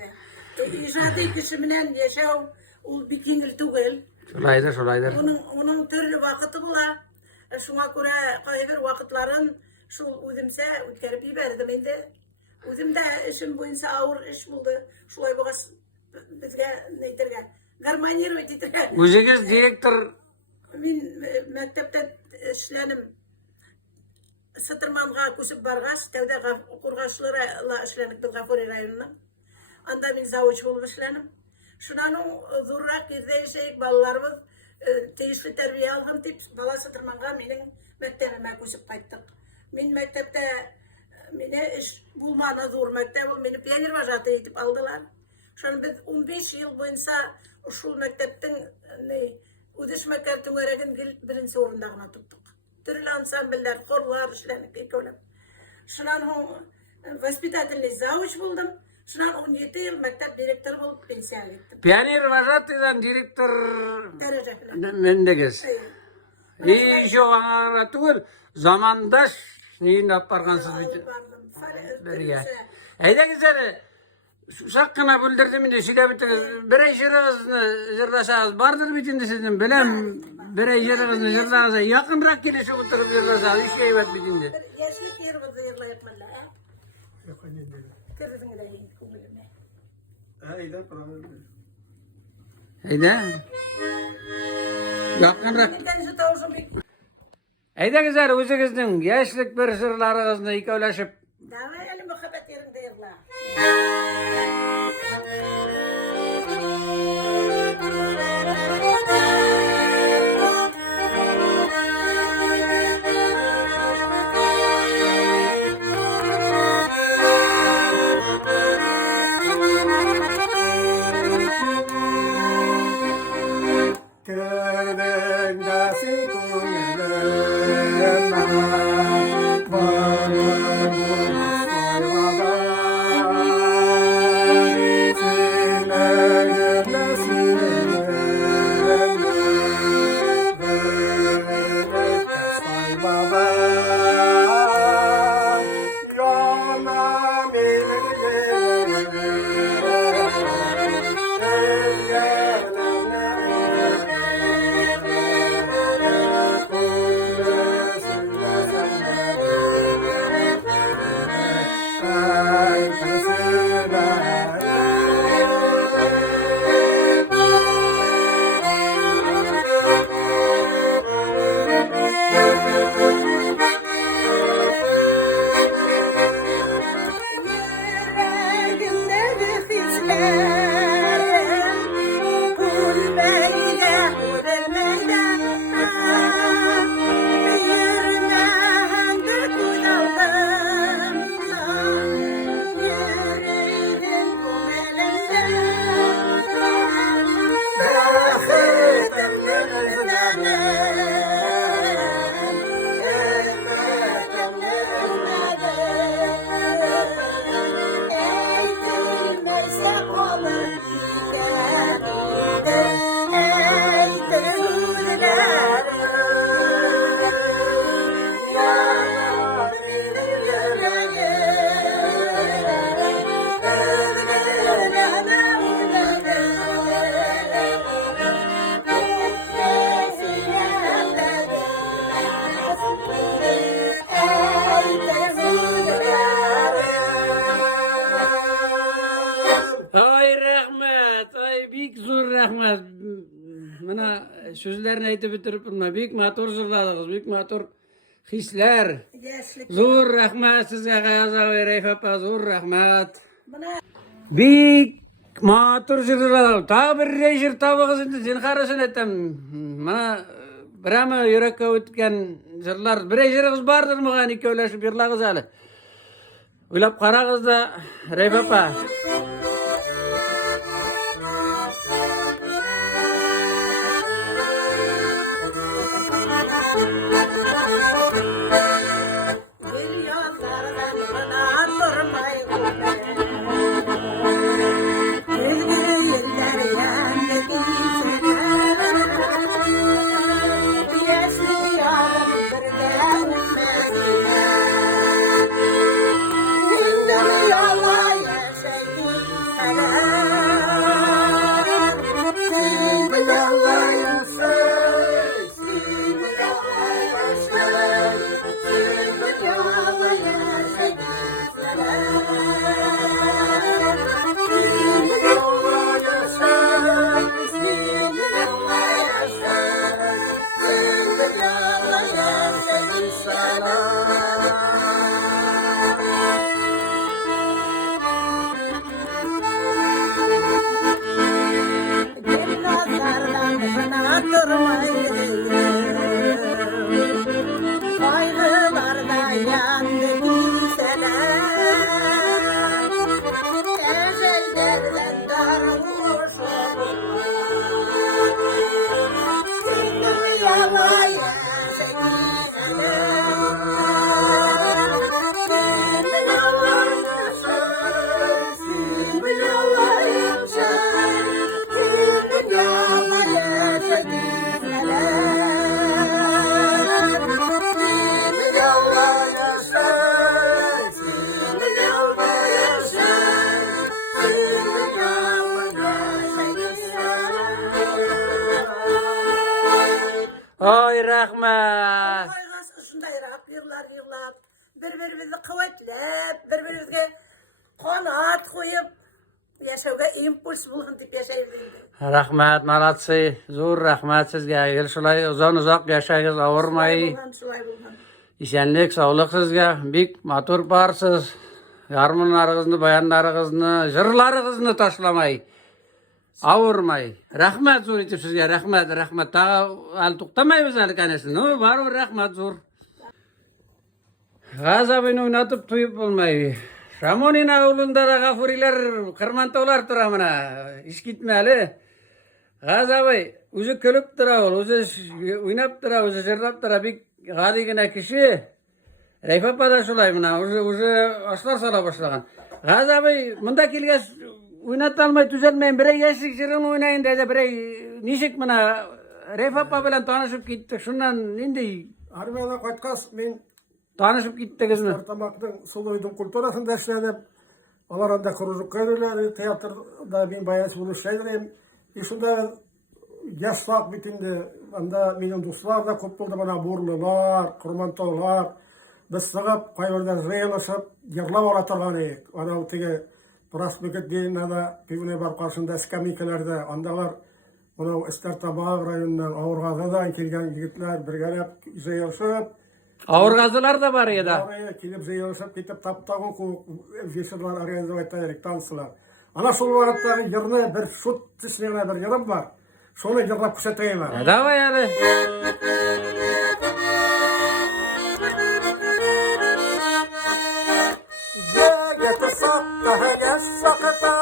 İcraatı kısmından yaşav ol bikinir tugel. Şulaydır. Onun türlü vakıtı bula. Şuna göre kayber vakitlerin şu uzimse utkerip iberdim indi. Uzimde işim boyunca ağır iş buldu. Şulay boğaz bizge neytirge. Garmanyer ödeytirge. Uzunuz direktör. Min mektepte işlenim. Sıtırmanğa kösüp barğaç. Tevde kurğaçlara işlenik biz Gafuri rayonuna. Anda min zavuç bulup işlenim. Şunanın zurrak izleyişeyik balalarımız teşvi terbiye alğım tip bala sıtırmanğa menin mektebime kösüp kayttık. Min mektepte mine iş bulmana zor mektep ol. Meni piyanir vajatı edip aldılar. Şunu biz 15 yıl boyunca şu mekteptin udiş mekteptin öğregin birinci orundağına tuttuk. Türlü ansambiller, korlar işlenik ekolim. Şunun vaspitatelli zavuç buldum. Şunun 17 yıl mektep direktörü bulup pensiya gittim. Piyanir vajatıyla direktör. Derece falan. Mendeges. İyi şu ana tuğul. Zamandaş neyin yapargansız bitti. Beriye. Eyde güzel. Sakkına bildirdim indi. Şile bitti. Birey şırığızını zırlaşağız. Bardır bitindi sizin. Bilem. Birey şırığızını zırlaşağız. Yakınrak gelişi oturup zırlaşağız. Üç şey bak bitindi. Yaşlık yer var zırlayıp mılla. Yok anne dedi. Kırızın da yiyin kumulime. İyi problem değil. Eyde. Yakınrak. Neden şu tavuşun bir... Eyde güzel. Özünüzün yaşlık bir sırlarınızını ikavlaşıp. Dava eli muhabbet yerinde yerler. Kırdım dasi kuyruğuna, varım bulmuş koymadan. Mına sözlerini aytıp bitirip bulma. Büyük motor zırladınız, büyük motor hisler. Yaşlık. Zor rahmat sizge Gayaz abi, Reif apa, zor rahmat. Bana Büyük motor zırladınız. Ta bir rejir tabağız indi, sen karasın etem. Mana bir ama yürekke ötken zırlar. Bir rejiriniz bardır mı gani köyleşip yırlağız hali. Uylap karağız da Reif apa. milyonlardan bana durmayı Üzgün yerler yandaki Yaşlı yolum bir de unutmazlar Gündüm yola yaşayın Gündüm yola yaşayın Gündüm yola yaşayın Gündüm yola yaşayın Gündüm yola yaşayın Gündüm yola yaşayın Gündüm yola yaşayın Selam Gelin azardan bana durmayın Kaygılarda yandı gülseler Ezellerden darılmış Gündüm yola yaşayın Gündüm yola yaşayın Gündüm yola yaşayın Gündüm yola yaşayın Gündüm yola yaşayın Gündüm yola yaşayın Gündüm yola yaşayın Ay rahmat. Kaygısı ışındayrap, yığlap, birbirimizi kuvvetlep, birbirimizge kanat koyup, yaşauga impuls bulun dip yaşayabiliriz. Rahmat, malatsi. Zor rahmat sizge. Yıl şulay uzak yaşayınız, avurmayı. Şulay bulgan. İşenlik, sağlık sizge. Büyük motor barsız. Yarmınlarınızı, bayanlarınızı, jırlarınızı taşlamayı. Avurmayı. Rahmat zor itip sizge. Rahmat. Ta al tuktamayız alkanesin. No, var rahmat zor. Gazabını oynatıp tuyup olmayı. Ramonin avlunda da gafuriler, kırmantolar turamına. İş gitmeli. Gazabı, uzu kölüp tura ol, uzu oynap tura, uzu jırlap tura. Bir gadigine kişi. Reyfapa da şulay mına, uzu aslar sala başlagan. Gazabı, mında kilges oynatılmayı düzelmeyin. Birey yaşlık jırın oynayın dedi. Birey nişik mına. Reyfapa bilen tanışıp gittik. Şundan indi Armiyana koytkas men tanışıp gittik izini. Tartamak'ın Suluydun kulturasında işledim. Onlar anda kuruluk görürler, tiyatroda ben bayağı buluşlaydım. İşinde yaşlak bitindi. Anda milyon dostlar da көп buldu bana burlular, kurmantolar. Biz sığıp, kayberden reylaşıp, yırlap ola turgan eyik. Ana tege Prospekt deyin da pivne bar karşında skamiykelerde andalar. Ona Startabağ rayonundan Avurgaza'dan kelgen yigitler birgelep reylaşıp, Avurgazılar da var ya da. oraya kilip zeylaşıp kitip taptağın ku festival organizasyonları tansılar. Ana sol varattan yerine bir şut tisnene bir yerim var. Şonu yırlap kuşatayım var. Davay yani. Gece sakta yaşakta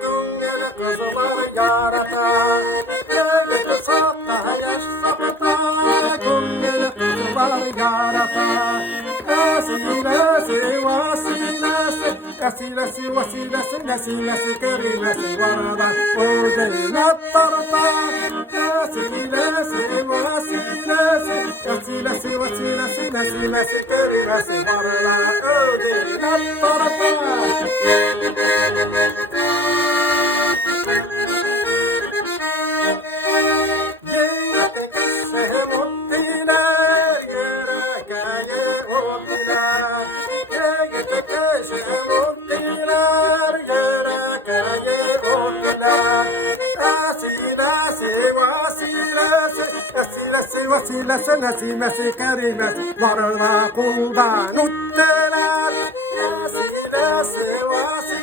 güngel kızlar yarata. Gece sakta yaşakta güngel kızlar yarata. Vasilesi kerilesi varada Oğuzeyna tarta Vasilesi kerilesi varada Oğuzeyna vesilesi vesilesi nesimesi kerimesi varına kuldan utteler vesilesi vesilesi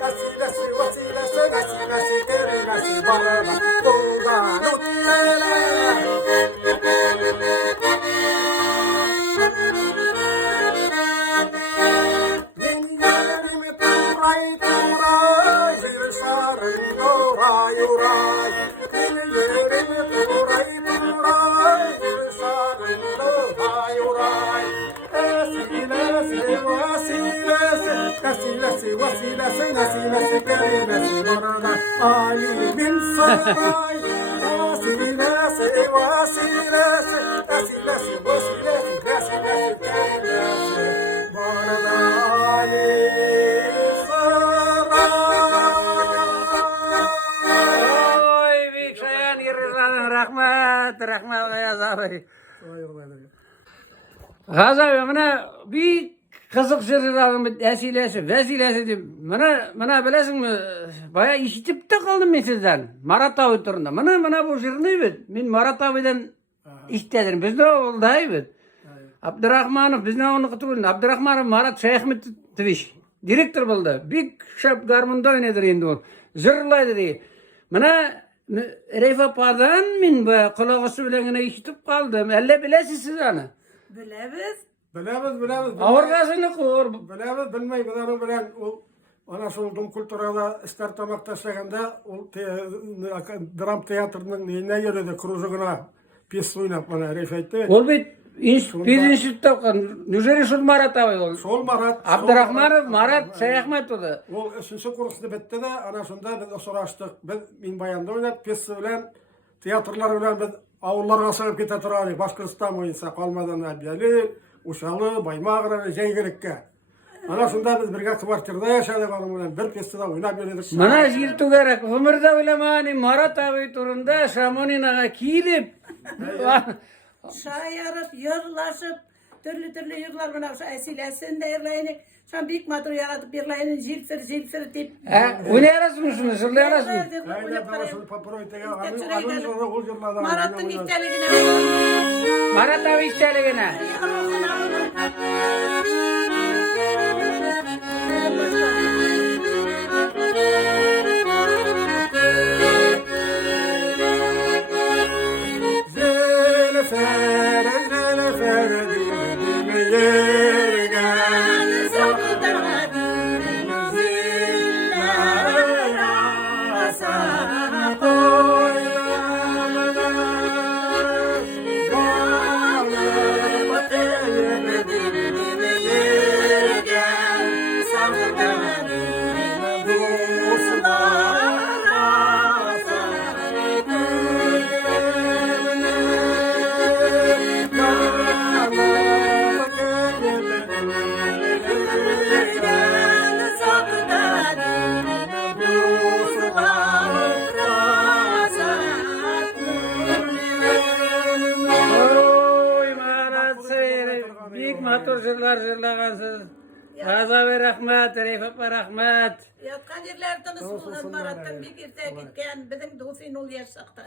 vesilesi vesilesi nesimesi kerimesi varına kuldan utteler minlerimi turay turay bir sarın yoray yoray minlerimi turay turay bir sarın yoray yoray esilesi vasilesi esilesi vasilesi nesilesi kerimesi varana alimin saray esilesi vasilesi esilesi vasilesi nesilesi kerimesi varana Oy büyük şayan yürüyen rahmet Gayaz abi. Gayaz abi bana bir kızık sırrı vesilesi deyip bana bilesin mi baya işitip de kaldım ben sizden Marat abi turunda bana bu şırını evet ben Marat abiden istedim bizde oldu evet Abdurrahmanov bizden onu kutulun Abdurrahmanov Marat Şeyhmet Tviş direktör buldu bir şap garmında oynadır endi ol zırlaydı diye bana Reyfa Padan min bu kulağısı bilen işitip kaldım elle bilesiz siz onu Bilemiz. Avurgasını kur. Bilemiz, bilmey. Bunların bilen ana şol dum kulturada ister tamakta işlegende dram teatrının neyine göredi kruzuguna piyes oynap bana Reyfa etti. Ol bit biz institutta Nüzeri Şul Marat abi ol. Sol Marat. Abdurrahmanov Marat Şeyhmet oldu. Ol 3-nji kursda bitti de ana şunda biz soraştık. Min bayanda oynat piyes bilen teatrlar bilen biz avullarga sığıp kete turali. Başkırstan oynasa kalmadan abiyali, Uşalı, Baymağır'a, Jeygelik'e. Ana şunda biz birga kvartirda yaşadık onun bilen bir piyesde oynap yürüdük. Mana jirtu gerek. Ömürde oylamani Marat abi turunda Şamoninaga kilip. Şayarıp, yırlaşıp, türlü yırlar bana esilesini de yerleyini. Sen büyük matur yaratıp yerleyini zilfir deyip. Oynayarasınız, zırlayarasınız. Marat'ın isteligine. Marat abi isteligine. Zırlagansız. Gaza ve rahmet, Reyfa rahmet. Yatkan yerlerden ısmulgan Marat'tan bir girte gitken bizim doğusin ol yaşakta.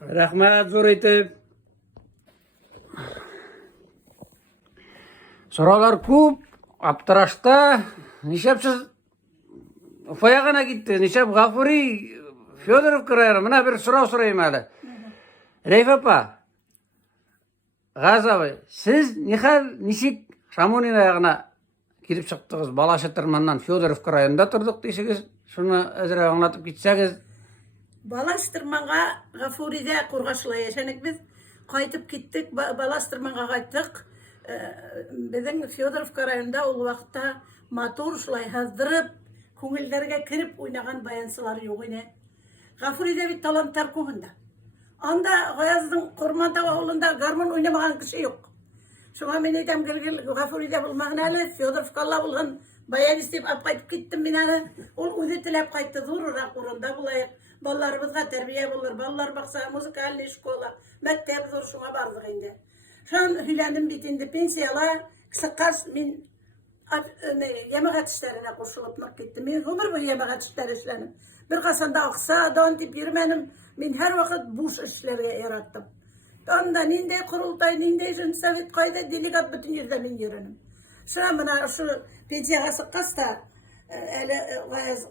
Rahmet zor etip. Soralar kup, aptırашta, nişapsız Ufayagana gitti, nişap Gafuri Fyodorov kırayır, bana bir soru sorayım hele. Reyfa Gaza Bey, siz nişik Şamonin ayağına girip çıktınız, Balaştırmandan Fyodorov rayonunda durduk deyseniz, şunu özür anlatıp gitseniz. Balaştırmanga Gafuri'de kurgaşla yaşanak biz. Kaytıp gittik, Balaştırmanga kayttık. Bizim Fyodorov rayonunda o vakitte motor şulay hazdırıp, ko'ngillarga kirip oynagan bayansılar yok yine. Gafuri'de bir talantar kuhunda. Anda Gayaz'ın Kurmantava oğlunda garmon oynamagan kişi yok. Şuna men etem gel Gafuri'de bulmağın hali, Fyodorov bulgan bayan isteyip ap kaytıp gittim ben hali. Ol özü tilep kayttı dururaq orunda bulayık. Ballarımızga terbiye bulur, ballar baksa müzikalli şkola, mektep zor şuna bardık indi. Şan hülendim bitindi pensiyala, kısıqqas men yemek atışlarına koşulup gittim. Men ömür boyu yemek atışları işlenim. Bir kasanda aksa don dip yürümenim. Min her vakit boş işlerge yarattım. Onda ninde kurultay, ninde Sovet kayda delegat bütün yerde min yürünüm. Şuna bana şu pediaga sıkkasta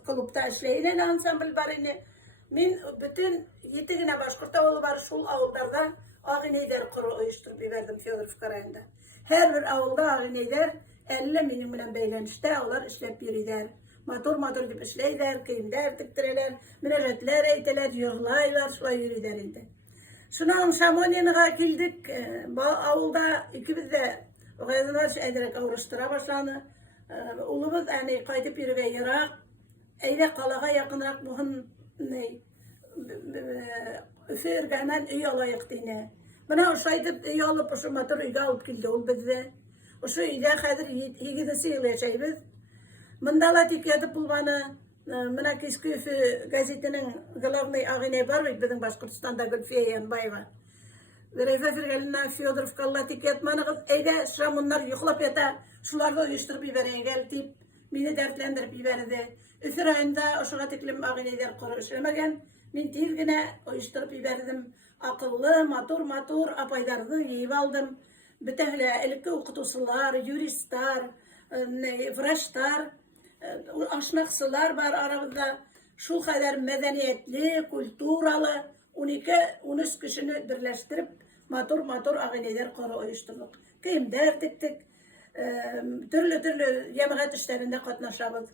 kılıpta işleyen ansambl barini. Min bütün yetigine başkurta olu var şul avullarda ağineyder kuru uyuşturup verdim Fyodorov karayında. Her bir avulda ağineyder 50 milim bilen beylenişte onlar işlep yürüder. Matur gibi işleyler, kıyımlar diktireler, müneccetler eyteler, yurlaylar, şulay yürüder indi. Şunun Şamoni'ne kildik, bu avulda ikimiz de o kadar ederek uğraştıra başlandı. Ulumuz yani kaydıp yürüge yarak, eyle kalağa yakınrak muhun üfürgenen üy alayık dine. Bana o şaydıp üy alıp o şu matur üyge alıp kildi ol bizde. O şu üyde kadir yigidisi yıl yaşayız. Mındala tikyatıp bulmanı, Mına keski gazetinin gılavnay ağine var mı? Bizim Başkırtistan'da Gülfiye Yanbayeva. Vereyfe firgeline Fyodorov kalla tikyatmanı eyde şamunlar yuklap yata şularda uyuşturup bibereye gel deyip beni dertlendirip biberdi. Üfür ayında o şuğa tiklim ağineyler kuru işlemegen min tilgine uyuşturup biberdim. Akıllı, matur apaylarını yiyip aldım. Bütünle elikli okutusular, juristler, vraçlar, aşnaqsılar var aramızda. Şu kadar medeniyetli, kulturalı 12-13 kişini birleştirip matur ağineyler kuru uyuşturduk. Kıyımlar diktik. Türlü yemeğet işlerinde katlaşabız.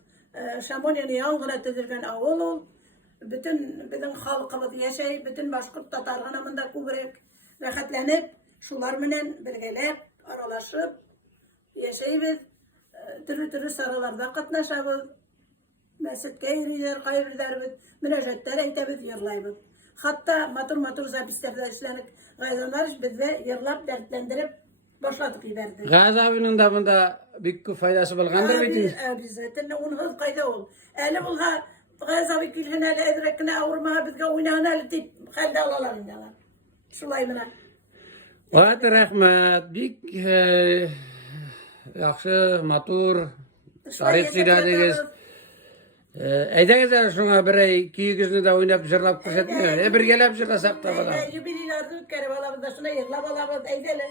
Şamoni'ni yangına tüdürgen ağıl ol. Bütün bizim halkımız yaşayıp, bütün Başkurt Tatarganamında kubrek rahatlanıp, şular bilen bilgelep, aralaşıp yaşayıp, türlü sarılarda katlaşabız. Mescitke yürüyler, kayırlarız, müneccetler eytebіз, yırlayız. Hatta matur zapislerde işlenik gaydanlar bize yırlap, dertlendirip, başlatıp yiberdi. Gazi abinin de bunda büyük faydası bulgandır mıydınız? Biz zaten onun kayda ol. Eli bulha Gazi abi külhüne ele edrekine avurmaha bizge oynağına ele deyip halde alalar indalar. Şulay bina. Vat rahmet. Büyük yaxşı, matur, tarih siradınız. Eydeniz şuna birey kiyigizini de oynayıp jırlap kırsetmiyor. Bir gelip jırlasak da bana. Jubileylerde ütkere balabız da şuna yırla balabız eydele.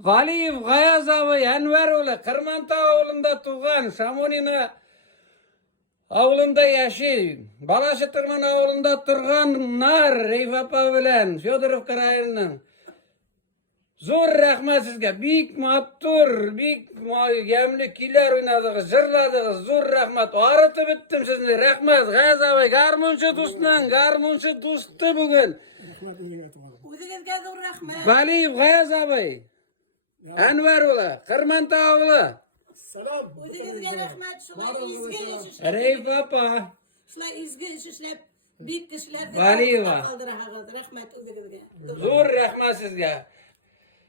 Valiyev Gayaz abi Enveroğlu Kırmanta avulunda tuğan Şamoni'ne avulunda yaşayıp Balaşı Tırman avulunda turganlar Reyf apa bilen Fyodorov karayının Zor rahmat sizge. Büyük mattur, büyük gemli kiler oynadınız, jırladınız. Zor rahmat. Arıtı bittim sizni. Rahmat. Gaza Bey, garmunçu dostundan, garmunçu dostu bugün. O'zingizga zo'r rahmat. Valiyev Gaza Bey. Anvar ola, Qirmanta ola. Selam. O'zingizga rahmat. Shular izgi ish ishlab, Arif apa. shular izgi ish ishlab, bitta ishlarni Valieva. Rahmat o'zingizga. Zor rahmat sizge.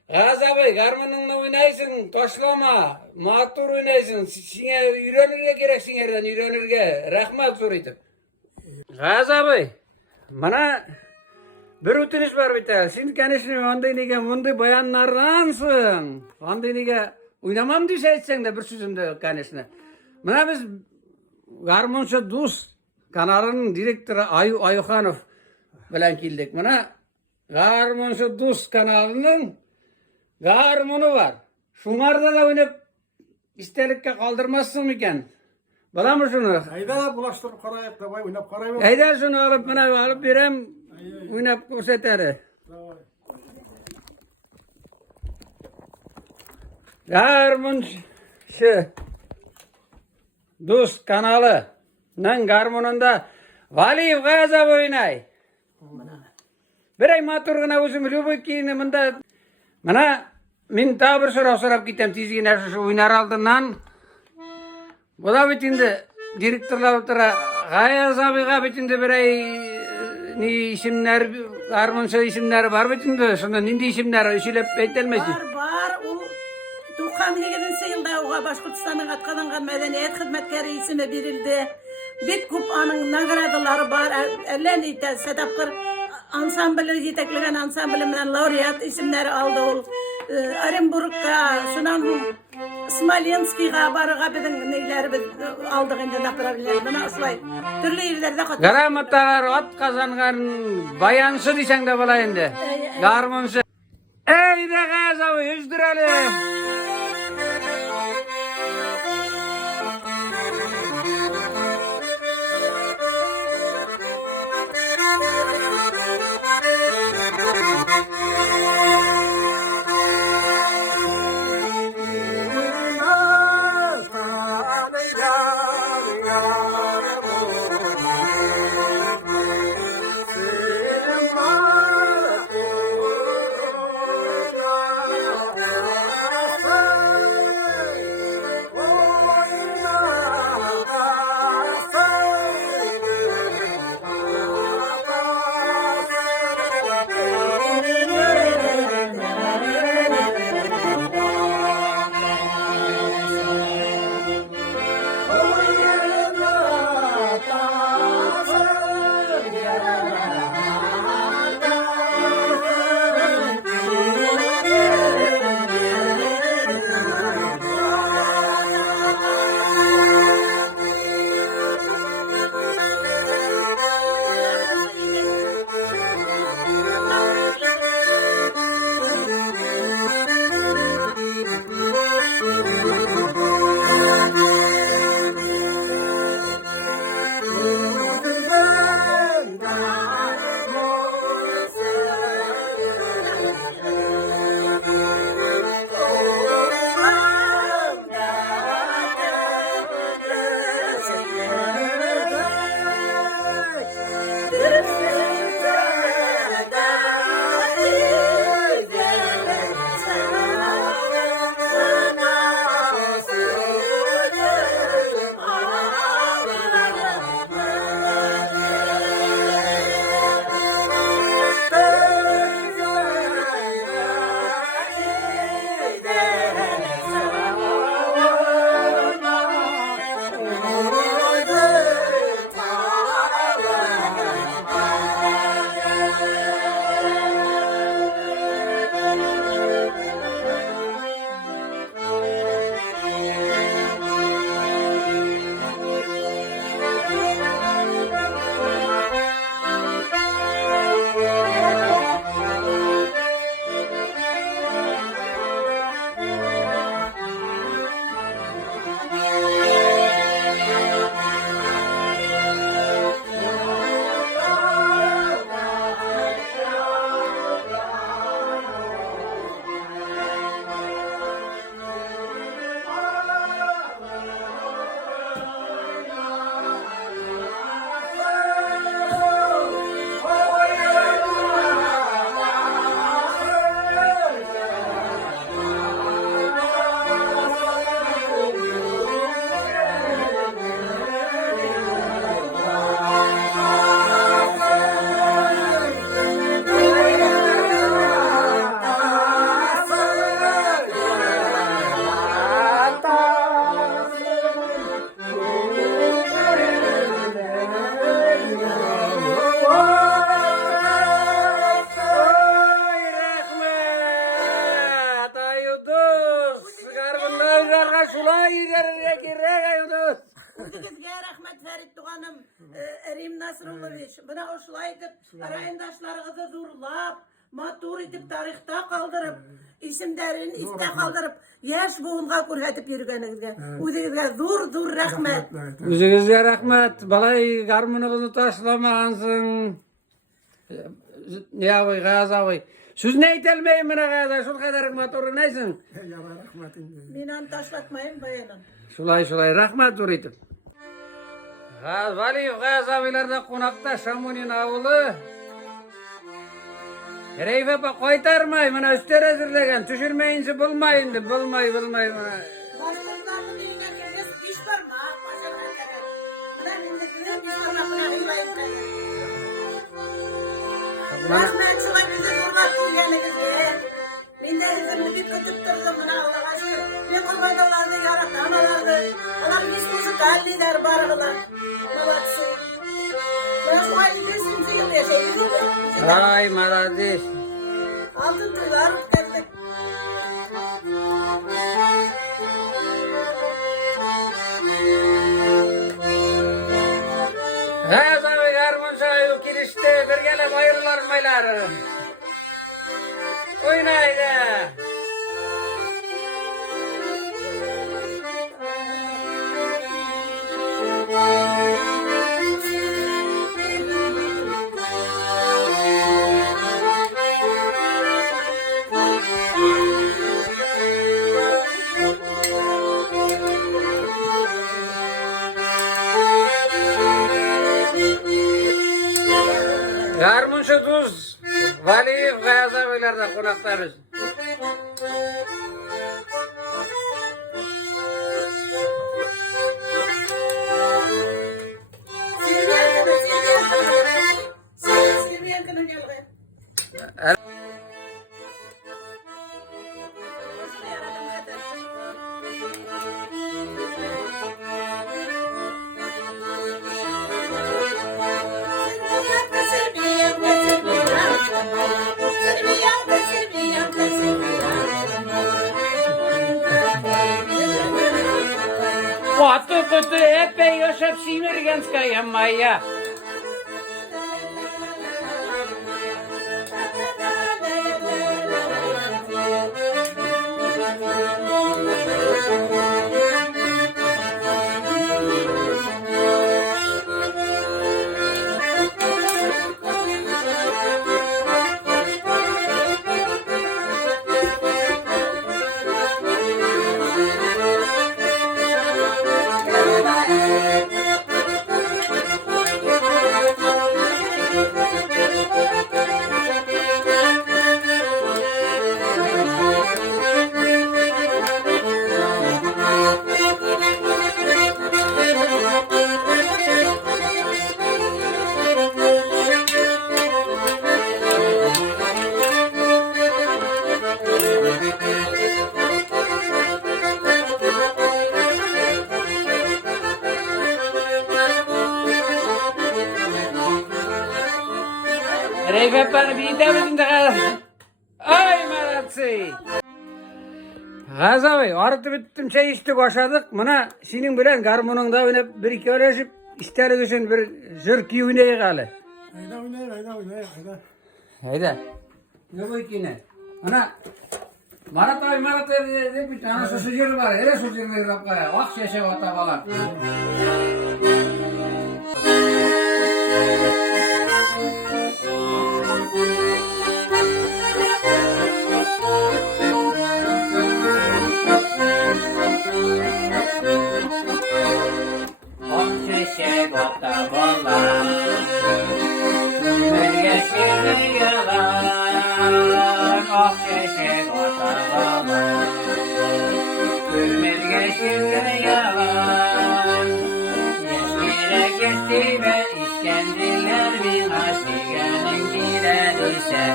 Gaza Bey, garmununla oynaysın, toşlama, matur oynaysın. Sine ürenirge gerek sinerden, ürenirge. Rahmat zor etip. Gaza Bey, bana bir ötünüş var bir tane. Sen kendisini onday nege, onday bayanlardansın. Onday nege oynamam diye etsen de bir sözümde kendisine. Bana biz Garmonşa Dost kanalının direktörü Ayuhanov bilen keldik. Bana Garmonşa Dost kanalının garmonu var. Şunlarda da oynayıp istelikке kaldırmazsın mıken? Bala mı şunu? Ayda bulaştırıp karayıp da oynap karayıp. Eyda şunu alıp bana alıp verem. Oynap ko'rsatadi. Garmonşa Dost kanalı'nın garmonunda Valiyev Gaza oynay. Bir ay maturgina o'zim любой kiyini mında. Mana men ta bir so'rab ketdim tezgina shu o'ynar oldindan. Bu da bitindi. Direktorlar o'tira Gaza Beyga bitindi bir ay ni isimler garmonşa isimleri var bitindi. Şunda nindi isimleri işilep aytilmesin. Var, u 97-yılda uğa Başkurtistan'ın atkalangan medeniyet hizmetkari isimi verildi. Bir kup anın nagradları var. Ellen ite Sedapkır ansamblı yetekleyen ansamblı bilen laureat isimleri aldı ol. Orenburg'a, şunan Smolensk'ga barıga bizim neyleri biz aldık indi направление. Buna aslay. Türlü yerlerde katıldık. Garamatlar at kazangan bayansı diysen de bala endi. Garmonşa. Ey de Gaza Bey, üzdüreli. Farid Doğan'ım, Erim Nasrulloviç. Buna oşulay edip, arayındaşlarınızı durulap, matur edip tarihta kaldırıp, isimlerini iste kaldırıp, yaş buğunga kurhetip yürügenizge. Uzunuzga dur rahmet. Üzünüzge rahmet. Balay garmınızı taşlamansın. Ne abi Gaz abi. Söz ne itelmeyin bana Gaz. Şul kadar motoru neysin? Ya rahmetin. Minan taşlatmayın bayanım. Şulay rahmet duruytum. Gaz Valiyev Gaz abilarda konakta Şamunin avulu. Reyfe pa koytarmay bana üstler hazırlagan. Düşürmeyince bulmayın. Bulmay bana. Başkanlarının eline gelmez, iş var mı? Başkanlar gerek. Buna milletin iş var mı? Buna hıyla Rahmetçiler bizi hürmet ettiğinizde, minderizimi dikkat tutturdu bana Allah aşkına. Ne kurbanlardı, yaratamalardı. Onlar mismusu kalliler, barılar. Malatsı. Ben şu an 100. yıl yaşayayım. Ay malades. Altın tüyler geldik. Gaz abi garmın sahibi kiliste bir gele bayırlar maylar. Oynaydı. Garmınşı tuz. Valiyev Gaz abilerde konakta biz. Silviyen kını geldi. Kutu kutu epey yaşap Simirgenska yamaya. Reyfe bana bir de bizim de ay malatsi. Gaz abi artı bittim çay içtik başladık. Buna senin bilen garmonunda oynayıp bir iki öğreşip isterlik için bir zırki oynayı kalı. Hayda. Hayda. Ne bu ikine? Ana Marat abi bir tane susuzur var. Hele susuzur rapkaya. Vak şeşe vata falan. Şeşe vata falan. Bölge şirin yalan. Ah şeşe vata falan. Bölge şirin yalan. Yeşile geçti ve İskendiller bin asigenin giren ise.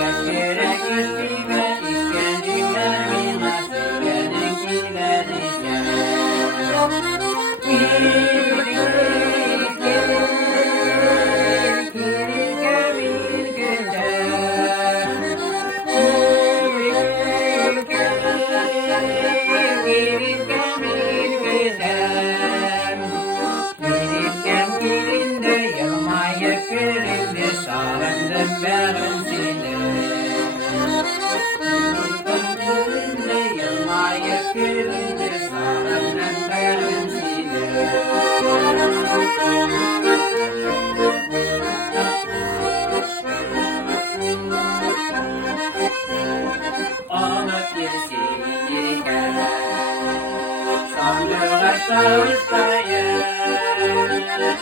Yeşile geçti ve İskendiller bin asigenin giren ise.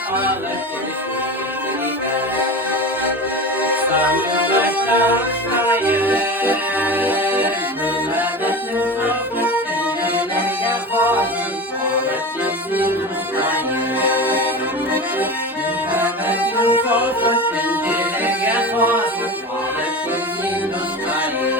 alıp gelişir. Sandım başlaşmayı, Mehmet'in sokup pencerelerine koydum, alıp gelsin ustayı. Mehmet'in sokup pencerelerine koydum, alıp gelsin ustayı.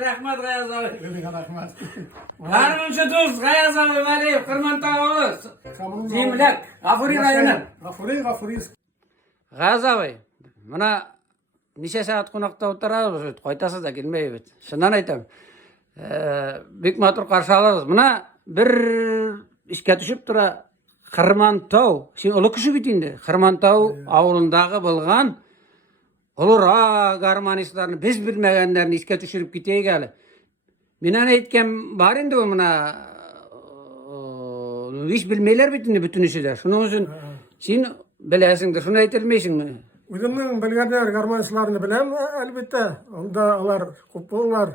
Rahmat Gayaz abi. Rahmat. Haruncu Tuz, Gayaz abi, Valiyev, Kırmantağ Zimlak, Gafuri rayonu. Gafuri. Gayaz abi, bana neçe saat konakta oturarız, koytası da gelmeyi. Şundan aytam. Büyük matur karşı alırız. Buna bir işe düşüp tura Kırmantağ, şimdi ulu kişi bitindi. Kırmantağ avulundağı bulgan olur garmanistlarını biz bilmegenlerini işe düşürüp giteye geldi. Minen aytken var indi o buna hiç bilmeyler bitindi bütün işler. Şunun için sen bilesindir, şunu aytılmayısın mı? Özümün bilgenler garmanistlarını bilem elbette. Onda olar kupullar.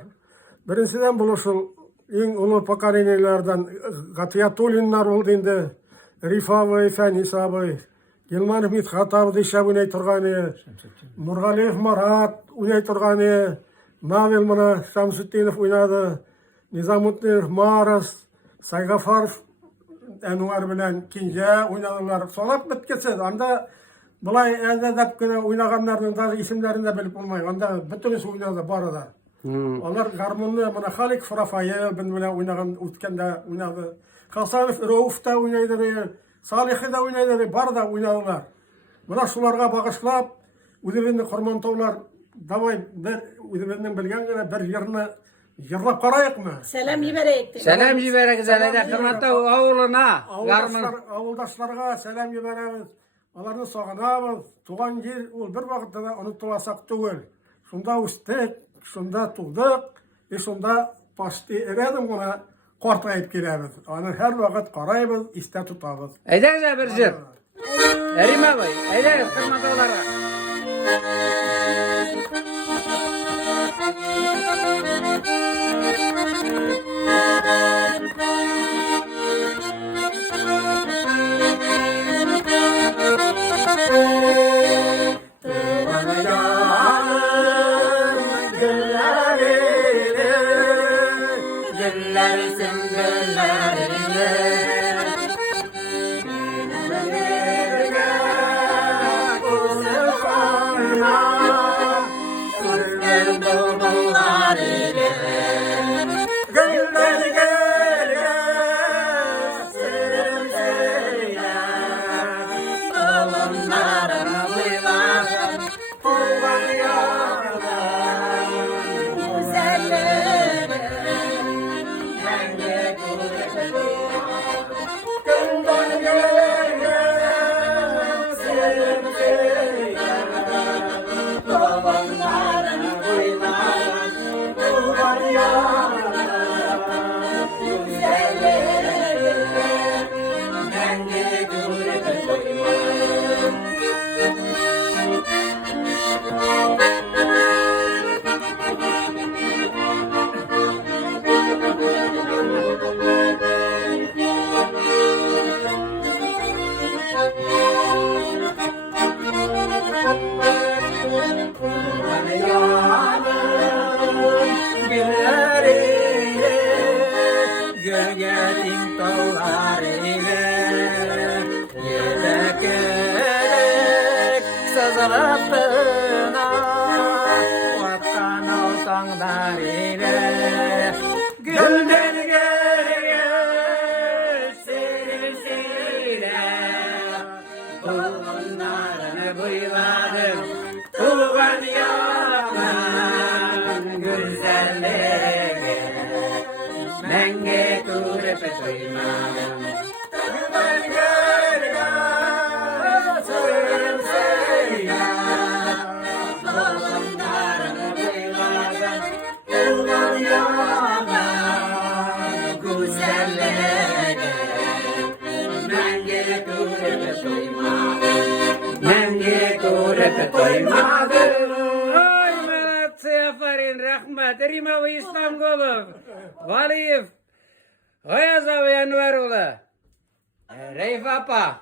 Birinciden buluşul en ulu pakarinilerden Gatiyatulinlar oldu indi. Rifavı, Fen Hisabı. Yılmanov Mithatov dişe oynay turgany, Murgaliyev Marat oynay turgany, Navel mana Şamsutdinov oynadı, Nizamuddinov Maras, Saygafarov Enver bilen Kinje oynadılar. Solap bitkisi. Anda bulay elde dep gene oynaganlarning da isimlerini de bilip olmay. Anda bütünüsü oynadı barada. Onlar garmonlu mana Halik Furafayev bilen oynagan utkanda oynadı. Kasanov Rauf da oynaydı. Salih'i de oynaydı, bar da oynadılar. Buna şularga bağışlap, Udebinni Kırmantağlar davay Udebinnin bilgen gene bir yerini yırlap karayık mı? Selam yiberek. Selam jiberek zalede Kırmantağ avuluna. Avuldaşlarga selam yiberemiz. Onlarni sog'inamiz. Tugan yer ol bir vaqtda da unutulasak tugul. Şunda ustek, şunda tugdik, şunda pasti eredim buna. Kortayıp gelemiz. Onu her vakit karayımız, iste tutamız. Eydenize bir jir. Erime bay, eydeniz Kırmantağlara. toymadım. Tuğan yalan güzelliğe menge kurepe toymadım. Tuğan yalan söyleseyna oğlanlarını duymadım. Tuğan yalan güzelliğe menge kurepe toymadım. Menge kurepe toymadım. Oy молодцы, aferin, rahmet. Rimov İslamgolov, Valiyev, Gayazov Enveroğlu, Reif Apa.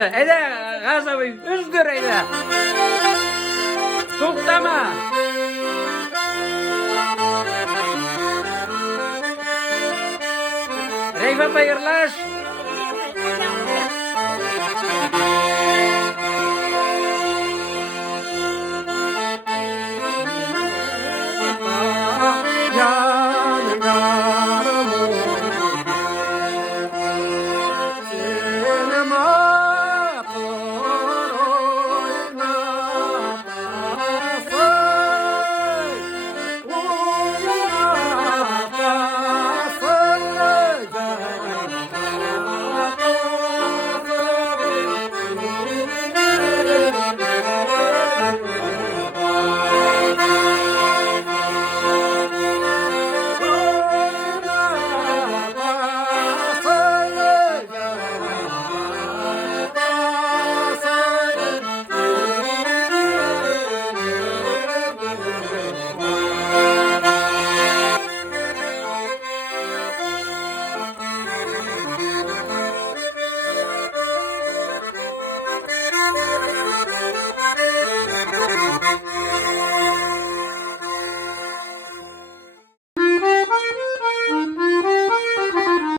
Ede Gazav'ı üzdür ede. Tuktama. Reif Apa yırlaş.